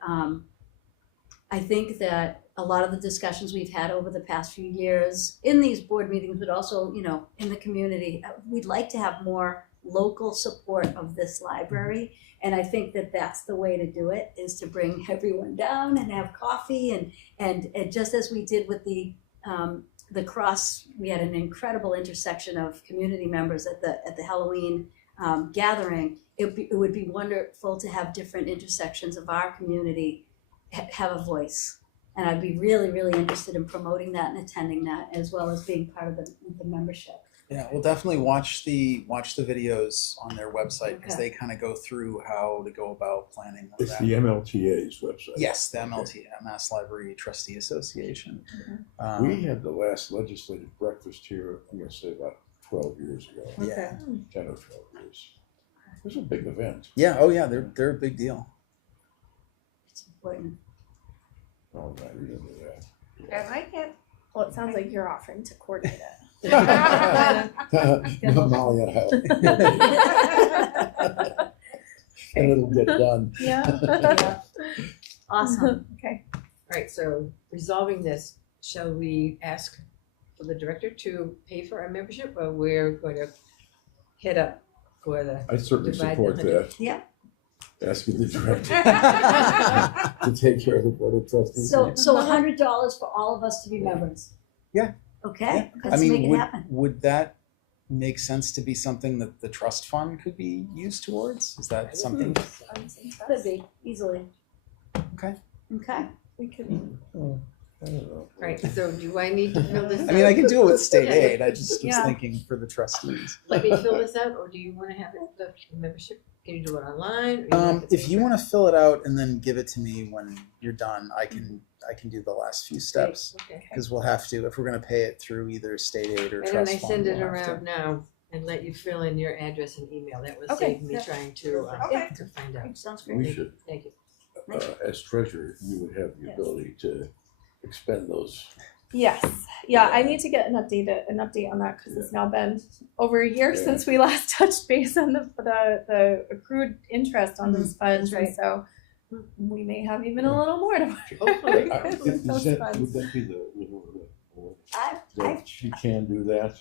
I think that a lot of the discussions we've had over the past few years in these board meetings, but also, in the community, we'd like to have more local support of this library. And I think that that's the way to do it, is to bring everyone down and have coffee and just as we did with the cross, we had an incredible intersection of community members at the Halloween gathering. It would be wonderful to have different intersections of our community have a voice. And I'd be really, really interested in promoting that and attending that, as well as being part of the membership. Yeah, we'll definitely watch the videos on their website because Okay. they kind of go through how to go about planning It's that. the MLTA's website. Yes, the MLT, Mass Library Trustee Association. We had the last legislative breakfast here, I'm gonna say about 12 years ago, Yeah. 10 or 12 years. It was a big event. Yeah. Oh, yeah. They're a big deal. It's important. Oh, I remember that. I like it. Well, it sounds like you're offering to coordinate it. Molly will help. And it'll get done. Yeah. Awesome. Okay. Right, so resolving this, shall we ask for the director to pay for our membership, or we're going to hit up for the, I certainly Divide support the that. Yeah. Asking the director to take care of the board of trustees. So $100 for all of us to be members. Yeah. Okay, I let's make mean, it happen. would that make sense to be something that the trust fund could be used towards? Is that something? Could be, easily. Okay. Okay. We could. I don't know. right, so do I need to fill this out? I mean, I can do it with state aid. I just was Yeah. thinking for the trustees. Let me fill this out, or do you wanna have it, the membership, can you do it online? or you have to If take you it? want to fill it out and then give it to me when you're done, I can do the last few steps Okay, because we'll have to if we're going to pay it through either state aid or and then trust I fund. send it we'll have to- around now and let you fill in your address and email, that would Okay, save me yeah. trying to Okay. find out, Sounds great. We should, thank you. as treasurer, you would have the Yes. ability to expend those. Yes. Yeah, I need to get an update on that because it's now been over a year Yeah. since we last touched base on the accrued interest on those funds, That's and so we may have even a little more to Hopefully. with those Would funds. that be the middle of the board? I, That she can do that,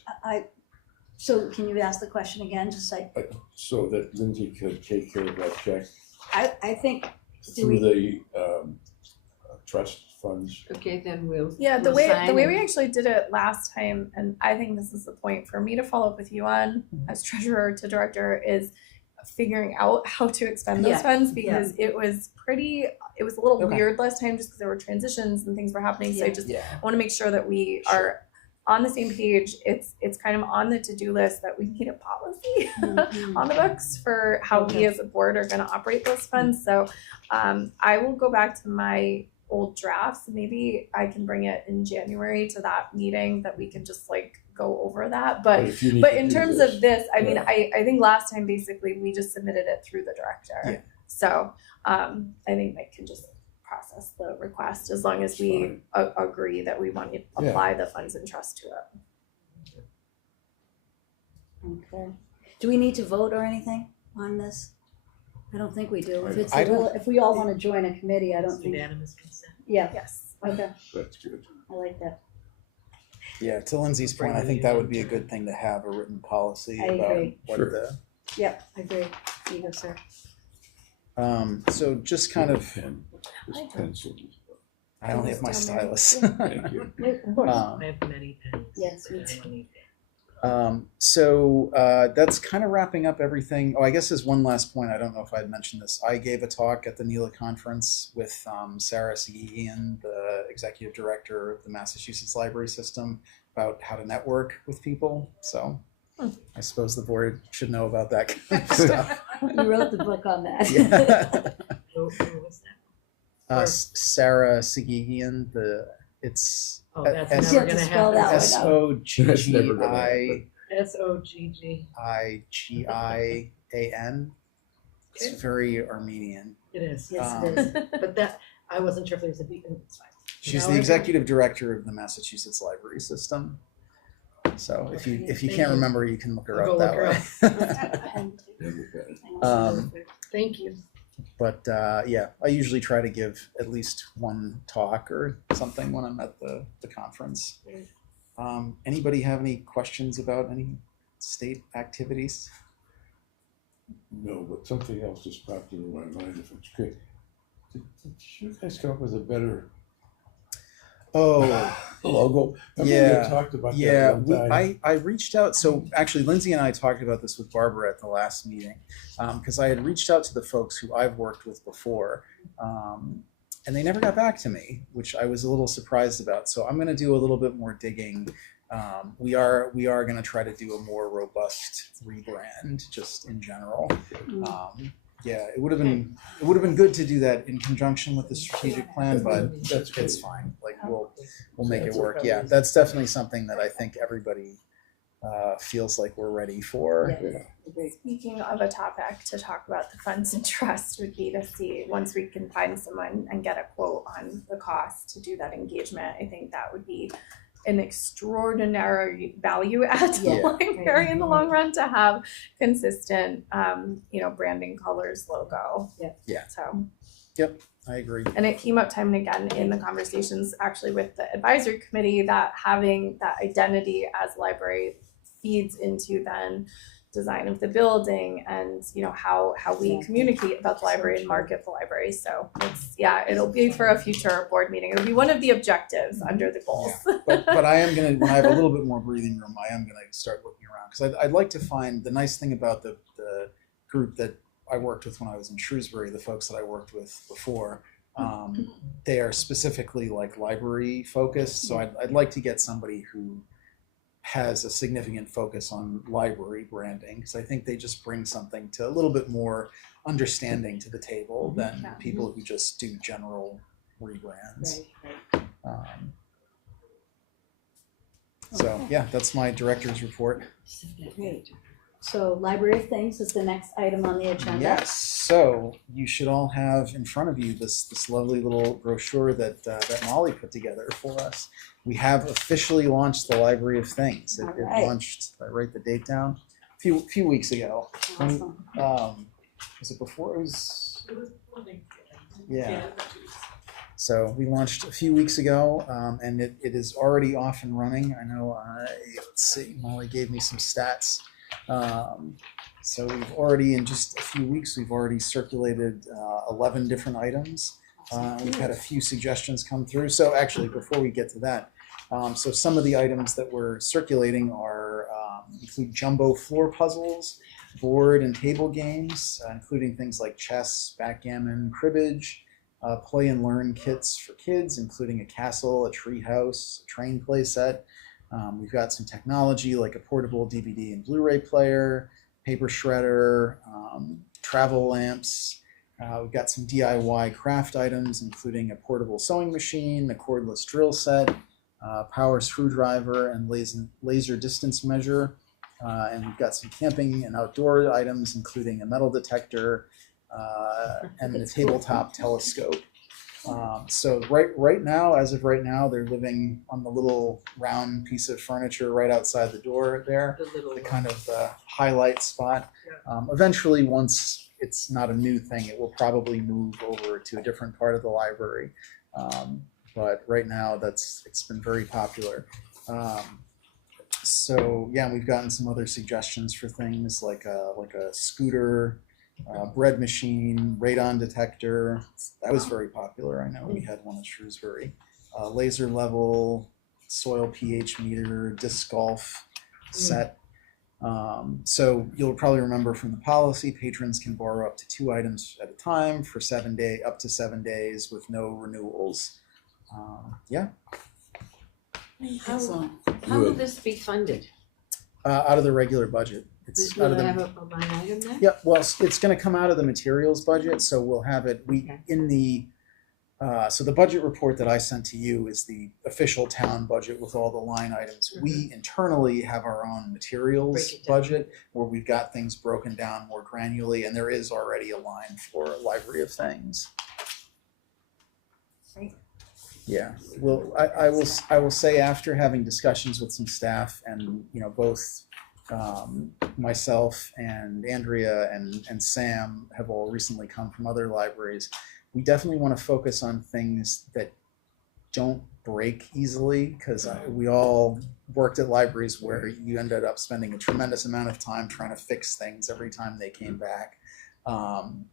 so can you ask the question again, just like, so that Lindsay could take care of that check I think, do through we, the trust funds? Okay, then we'll. Yeah, the we'll way sign we and- actually did it last time, and I think this is the point for me to follow up with you on as treasurer to director, is figuring out how to expend those Yeah, funds because it was a little Okay. weird last time just because there were transitions and things were happening. So I Yeah. just Yeah. want to make sure that we are on the same page. It's kind of on the to-do list that we need a policy on the books for how we as a board are going to operate those funds. So I will go back to my old drafts. Maybe I can bring it in January to that meeting that we can just like go over that. But if you need but to in do terms this, of this, I mean, yeah. I think last time basically we just submitted it through the director. Yeah. So I think Mike can just process the request as long as we agree that we want to Yeah. apply the funds and trust to it. okay. Do we need to vote or anything on this? I don't think we do. If it's, I don't- if we all want to join a committee, I don't think, Unanimous consent. yeah, Yes. okay, That's good. I like that. Yeah, to Lindsay's point, I think that would be a good thing to have a written policy I about agree. what Sure. the. Yep, I agree. Here you go, sir. So just kind of, Pen, this pencil. I only have my Down there. stylus. Thank you. Wait, of course. Um, I have many pens. Yes, me too. Many So that's kind of wrapping up everything. Oh, I guess there's one last point. I don't know if I'd mentioned this. I gave a talk at the NELA conference with Sarah Segigian, the executive director of the Massachusetts Library System, about how to network with people. So I suppose the board should know about that kind of stuff. You wrote the book on that. Yeah. Who was that? Sarah Segigian, it's Oh, that's S- never You have to gonna spell that happen. one. That's never gonna SOGGIGIAN. SOGG. It's very Armenian. It is. Yes, it is. But that, I wasn't sure if there was a beat, it's fine. She's Now the I executive director of the Massachusetts Library System. So if you Thank can't you. remember, you can look her I'll up go that look her way. Pen, too. Never pen. Hang on. Um, Thank you. But yeah, I usually try to give at least one talk or something when I'm at the conference. Anybody have any questions about any state activities? No, but something else just popped into my mind, if it's okay. Did you guys come up with a better Oh, logo? I remember Yeah. we talked about yeah, that one time. I reached out. So actually, Lindsay and I talked about this with Barbara at the last meeting because I had reached out to the folks who I've worked with before, and they never got back to me, which I was a little surprised about. So I'm going to do a little bit more digging. We are going to try to do a more robust rebrand, just in general. Yeah, it would have been good to do that in conjunction with the strategic plan, but it's fine. Like we'll make it work. Yeah, that's definitely something that I think everybody feels like we're ready for. Speaking of a topic to talk about the funds and trust would be to see, once we can find someone and get a quote on the cost to do that engagement, I think that would be an extraordinary value add to the Yeah. library in the long run, to have consistent, branding, colors, logo. Yeah. So. Yep, I agree. And it came up time and again in the conversations actually with the advisory committee, that having that identity as library feeds into then design of the building and how we communicate about the library and market the library. So it'll be for a future board meeting. It'll be one of the objectives under the goals. Yeah. But I am gonna, when I have a little bit more breathing room, I am gonna start looking around, because I'd like to find, the nice thing about the group that I worked with when I was in Shrewsbury, the folks that I worked with before, they are specifically like library focused. So I'd like to get somebody who has a significant focus on library branding, because I think they just bring something to a little bit more understanding to the table than people who just do general rebrands. So yeah, that's my director's report. Great. So Library of Things is the next item on the agenda. Yes, so you should all have in front of you this lovely little brochure that Molly put together for us. We have officially launched the Library of Things. It launched, I write the date down, a few weeks ago. Awesome. Was it before? It was. Yeah. So we launched a few weeks ago, and it is already off and running. I know. Let's see. Molly gave me some stats. So we've already, in just a few weeks, we've already circulated 11 different items. We've had a few suggestions come through. So actually, before we get to that, so some of the items that we're circulating are include jumbo floor puzzles, board and table games, including things like chess, backgammon, cribbage, play and learn kits for kids, including a castle, a tree house, a train play set. We've got some technology like a portable DVD and Blu-ray player, paper shredder, travel lamps. We've got some DIY craft items, including a portable sewing machine, a cordless drill set, power screwdriver, and laser distance measure. And we've got some camping and outdoor items, including a metal detector and a tabletop telescope. So right now, as of right now, they're living on the little round piece of furniture right outside the door there, the kind of highlight spot. Eventually, once it's not a new thing, it will probably move over to a different part of the library. But right now, it's been very popular. So yeah, we've gotten some other suggestions for things like a scooter, bread machine, radon detector. That was very popular. I know we had one at Shrewsbury. Laser level, soil pH meter, disc golf set. So you'll probably remember from the policy, patrons can borrow up to 2 items at a time for up to 7 days with no renewals. Yeah. Excellent. How will this be funded? Out of the regular budget. It's Will out of it the. have a line item then? Yeah, well, it's going to come out of the materials budget, so we'll have it. In the so the budget report that I sent to you is the official town budget with all the line items. We internally have our own materials Break it down. budget where we've got things broken down more granularly, and there is already a line for Library of Things. Great. Yeah, well, I will say, after having discussions with some staff and both myself and Andrea and Sam have all recently come from other libraries, we definitely want to focus on things that don't break easily, because we all worked at libraries where you ended up spending a tremendous amount of time trying to fix things every time they came back,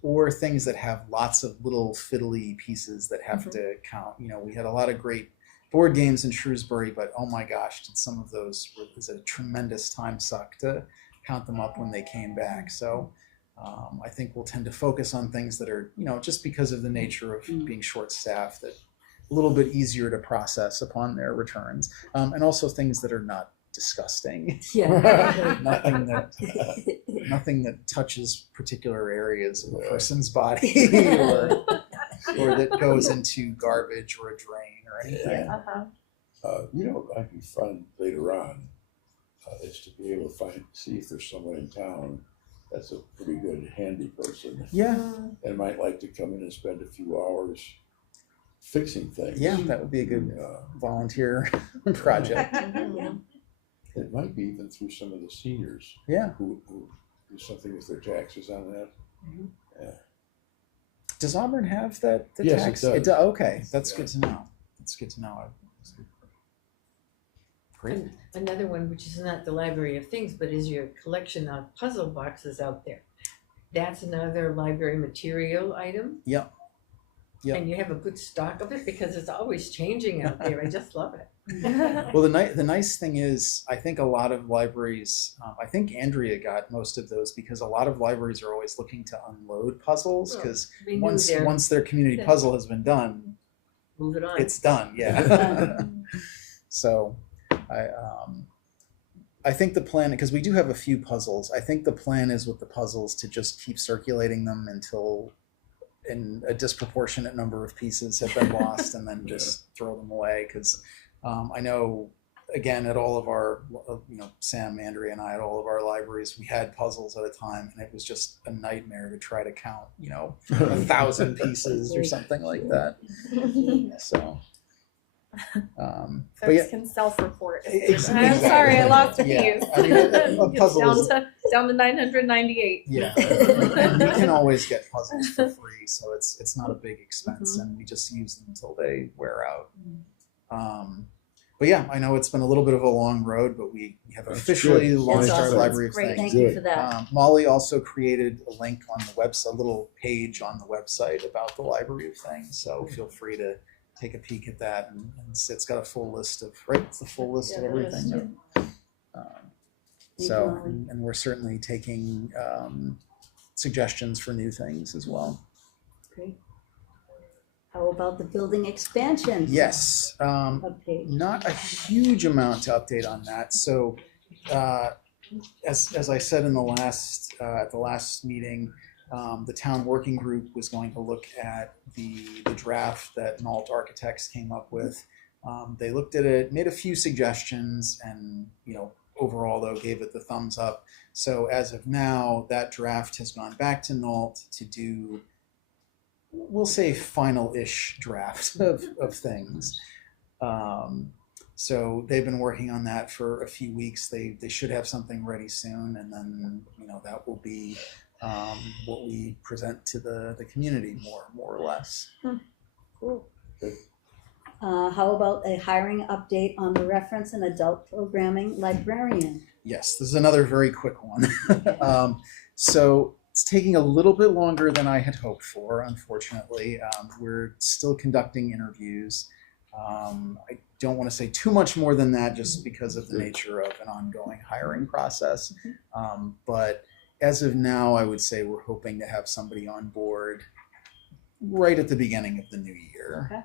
or things that have lots of little fiddly pieces that have to count. We had a lot of great board games in Shrewsbury, but oh my gosh, did some of those was a tremendous time suck to count them up when they came back. So I think we'll tend to focus on things that are, just because of the nature of being short-staffed, that a little bit easier to process upon their returns, and also things that are not disgusting. Yeah. nothing that touches particular areas of a person's body or that goes into garbage or a drain or anything. What might be fun later on is to be able to see if there's someone in town that's a pretty good handy person Yeah, and might like to come in and spend a few hours fixing things. yeah, that would be a good volunteer project. It might be even through some of the seniors Yeah. who do something with their taxes on that. Does Auburn have the Yes, tax? it does. Okay, that's Yeah. good to know. That's good to know. Great. And another one, which is not the library of things, but is your collection of puzzle boxes out there. That's another library material item. Yep. Yep. And you have a good stock of it because it's always changing out there. I just love it. Well, the nice thing is, I think a lot of libraries, I think Andrea got most of those because a lot of libraries are always looking to unload puzzles because We knew once their community Yeah. puzzle has been done, move it on. it's done. Yeah. So, I think the plan, because we do have a few puzzles. I think the plan is with the puzzles to just keep circulating them until a disproportionate number of pieces have been lost, and then just throw them away. Because I know, again, at all of our, Sam, Andrea, and I at all of our libraries, we had puzzles at a time, and it was just a nightmare to try to count, 1,000 pieces or something like that. So. But yeah, Folks can self-report. Exactly. I'm sorry, I lost a Yeah. piece. I mean, a puzzle is- down to 998. yeah, and you can always get puzzles for free, so it's not a big expense, and we just use them until they wear out. But yeah, I know it's been a little bit of a long road, but we have That's officially good. launched That's our awesome. library of Great, things. thank you for that. Molly also created a link on the website, a little page on the website about the library of things, so feel free to take a peek at that, and it's got a full list of it's the full list of Yeah, it is, everything. you, So, Molly. and we're certainly taking suggestions for new things as well. Great. How about the building expansion? Yes, Update. not a huge amount to update on that. So, as I said in the last at the last meeting, the town working group was going to look at the draft that Nault Architects came up with. They looked at it, made a few suggestions, and overall though gave it the thumbs up. So as of now, that draft has gone back to Nault to do, we'll say, final-ish draft of things. So they've been working on that for a few weeks. They should have something ready soon, and then that will be what we present to the community more or less. Cool. How about a hiring update on the reference and adult programming librarian? Yes, this is another very quick one. So it's taking a little bit longer than I had hoped for, unfortunately. We're still conducting interviews. I don't want to say too much more than that just because of the nature of an ongoing hiring process. But as of now, I would say we're hoping to have somebody on board right at the beginning of the new year. Okay.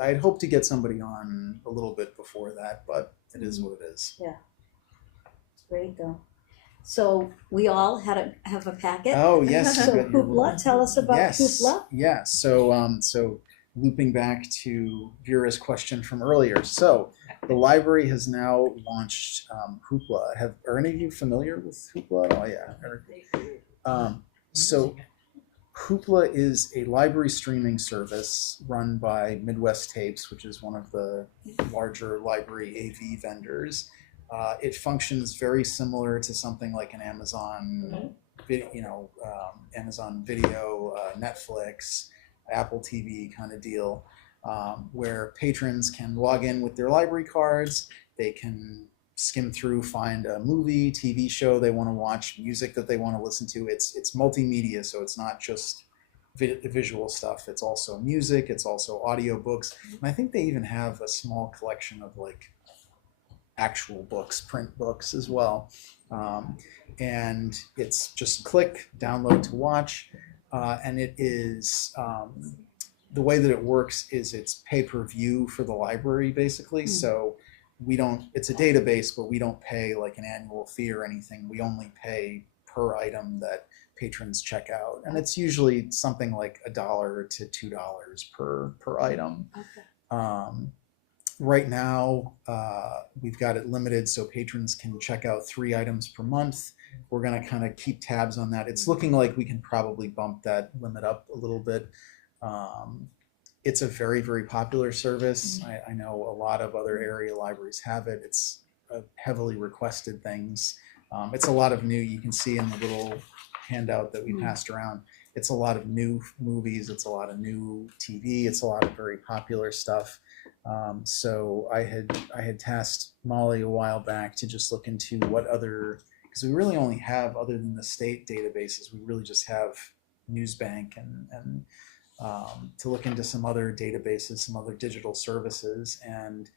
I'd hope to get somebody on a little bit before that, but it is what it is. Great though. So we all have a packet. Oh yes. So you got your Hoopla, little- tell us about yes. Hoopla. Yeah. So looping back to Vera's question from earlier. So the library has now launched Hoopla. Are any of you familiar with Hoopla? Oh yeah. So Hoopla is a library streaming service run by Midwest Tapes, which is one of the larger library AV vendors. It functions very similar to something like an Amazon, Amazon Video, Netflix, Apple TV kind of deal, where patrons can log in with their library cards. They can skim through, find a movie, TV show they want to watch, music that they want to listen to. It's multimedia, so it's not just visual stuff. It's also music. It's also audiobooks. And I think they even have a small collection of like actual books, print books as well. And it's just click, download to watch. And it is, the way that it works is it's pay-per-view for the library, basically. So we don't, it's a database, but we don't pay like an annual fee or anything. We only pay per item that patrons check out. And it's usually something like $1 to $2 per item. Right now, we've got it limited so patrons can check out 3 items per month. We're going to kind of keep tabs on that. It's looking like we can probably bump that limit up a little bit. It's a very, very popular service. I know a lot of other area libraries have it. It's heavily requested things. It's a lot of new, you can see in the little handout that we passed around. It's a lot of new movies. It's a lot of new TV. It's a lot of very popular stuff. So I had tasked Molly a while back to just look into what other, because we really only have, other than the state databases, we really just have Newsbank and to look into some other databases, some other digital services. And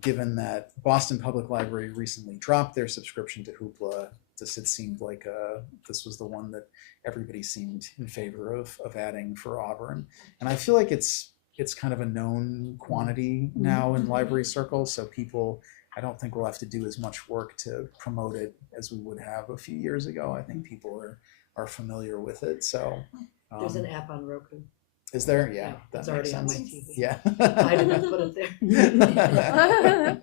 given that Boston Public Library recently dropped their subscription to Hoopla, it seemed like this was the one that everybody seemed in favor of adding for Auburn. And I feel like it's kind of a known quantity now in library circles, so people, I don't think we'll have to do as much work to promote it as we would have a few years ago. I think people are familiar with it. So There's an app on Roku. Is there? Yeah, that it's makes already on my sense. TV. Yeah. I did not put it there.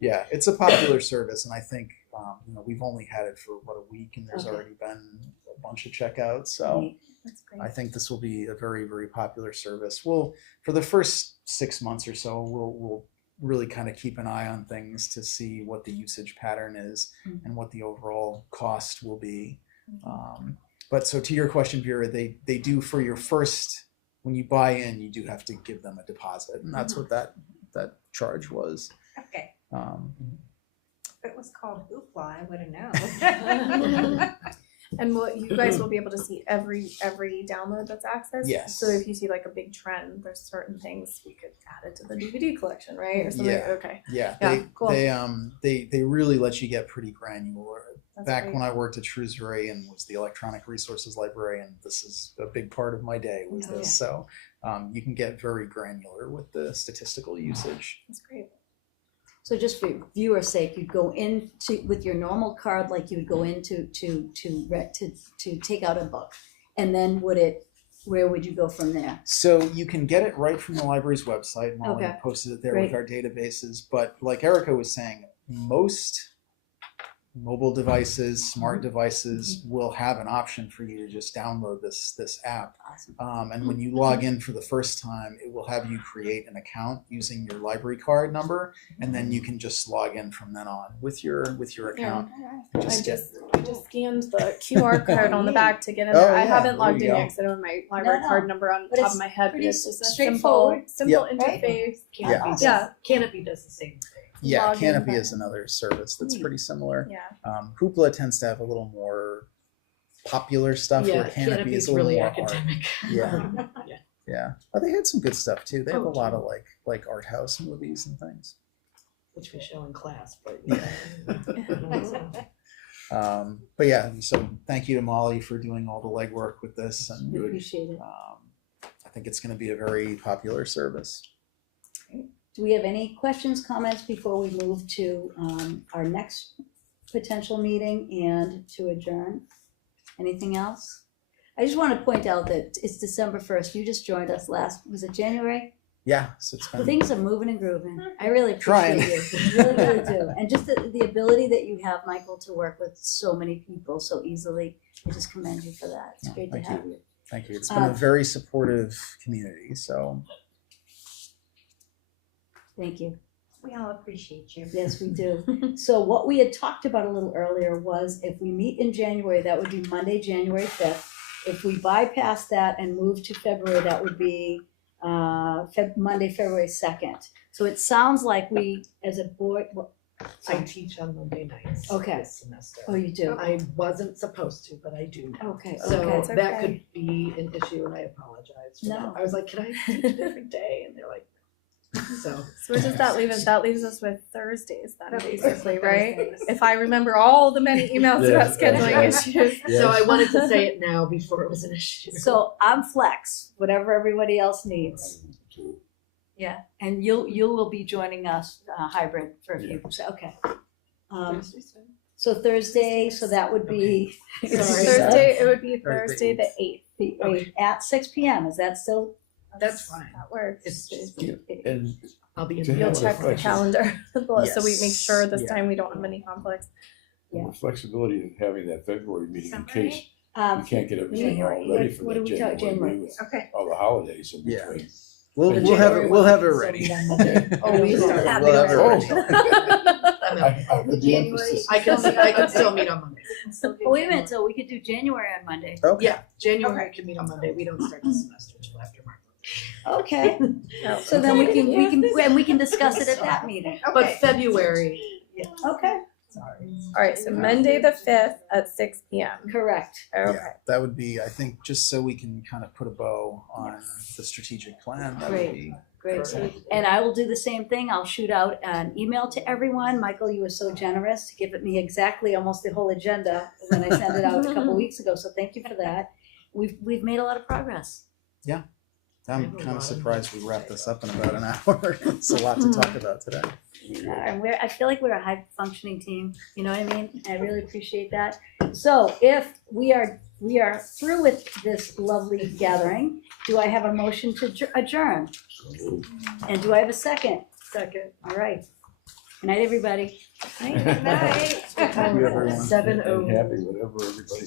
Yeah, it's a popular service, and I think we've only had it for a week, and there's already been a bunch of checkouts. So That's great. I think this will be a very, very popular service. We'll, for the first 6 months or so, we'll really kind of keep an eye on things to see what the usage pattern is and what the overall cost will be. But so to your question, Vera, they do, for your first, when you buy in, you do have to give them a deposit, and that's what that charge was. Okay. If it was called Hoopla, I would have known. And you guys will be able to see every download that's accessed. Yes. So if you see like a big trend, there's certain things we could add it to the DVD collection, right? Or something. Yeah. Okay. Yeah, Yeah, cool. they really let you get pretty granular. That's Back great. when I worked at Shrewsbury and was the electronic resources librarian, this is a big part of my day was this. So you can get very granular with the statistical usage. That's great. So just for viewer's sake, you'd go in with your normal card, like you would go in to take out a book, and then where would you go from there? So you can get it right from the library's website. Molly Okay. posted it there Great. with our databases. But like Erica was saying, most mobile devices, smart devices will have an option for you to just download this app. Awesome. And when you log in for the first time, it will have you create an account using your library card number, and then you can just log in from then on with your account. I Just get- just scanned the QR code on the Neat. back to get in Oh, there. I yeah, haven't there logged you in go. yet because I don't have my library No, card number on the but top it's of my head, but pretty it's just a straightforward. simple Right? interface. Canopy does, Yeah. Canopy does the same thing. Yeah, log in, Canopy but- is another service that's Neat. pretty similar. Yeah. Hoopla tends to have a little more popular stuff, where Canopy is a little really more academic. art. Yeah. Yeah, but they had some good stuff too. They have Oh, a lot of like art house movies and things. Which we show in class, but But yeah, so thank you to Molly for doing all the legwork with this, and We appreciate it. I think it's going to be a very popular service. Do we have any questions, comments before we move to our next potential meeting and to adjourn? Anything else? I just want to point out that it's December 1st. You just joined us was it January? Yeah, so it's been Things are moving and grooving. I really Trying. appreciate you. I really, really do. And just the ability that you have, Michael, to work with so many people so easily. I just commend you for that. It's Yeah, great to thank have you. Thank you. It's been a very supportive community. So Thank you. We all appreciate you. Yes, we do. So what we had talked about a little earlier was if we meet in January, that would be Monday, January 5th. If we bypass that and move to February, that would be Monday, February 2nd. So it sounds like we, as a board, I teach on Monday nights Okay. this semester. oh, you do? I wasn't supposed to, but I do now. Okay, So okay. It's that okay. could be an issue, and I apologize for No. that. I was like, can I teach a different day? And they're like, So, So what does that leave us? That leaves us with Thursdays then, That leaves us basically, with right? Thursdays. If I remember all the many emails Yeah, about scheduling that's issues. so I wanted to say it now before it was an issue. So I'm flex, whatever everybody else needs. Yeah, and you will be joining us hybrid for a few, so, okay. So Thursday, so that would be. Sorry. Thursday, it would be Thursday, Thursday the 8th. The 8th at 6 p.m. Is that still? That's fine. That works. It's And I'll be in To the You'll have check the reflection. calendar so we make Yes. sure this Yeah. time we don't have any conflicts. Yeah. the flexibility of having that February meeting in December case Um, we can't get everything January. all ready for What that do we talk- January January? with Okay. all the holidays in Yeah. between. We'll And we'll have it January we'll have it wasn't ready. so on Monday. Oh, we We'll start. have it Oh. ready. I'm out. I heard the emphasis. I can still meet on Monday. Oh, wait a minute, so we could do January on Monday. Okay. Yeah, January I can meet on Monday. We don't start the semester until after March. Okay, Oh, so then we can discuss it at that meeting. But Okay. February, Okay, All right, so Monday the 5th at 6 p.m. correct. Okay. Yeah, that would be, I think, just so we can kind of put a bow on the strategic plan, that Great. would be. Great, and I will do the same thing. I'll shoot out an email to everyone. Michael, you were so generous to give it me exactly almost the whole agenda when I sent it out a couple weeks ago, so thank you for that. We've made a lot of progress. I'm kind of surprised we wrapped this up in about an hour. It's a lot to talk about today. And I feel like we're a high functioning team, you know what I mean? I really appreciate that. So if we are through with this lovely gathering, do I have a motion to adjourn? And do I have a second? second. All right. Good night, everybody. Good night. Happy everyone. 7:00. And happy whatever everybody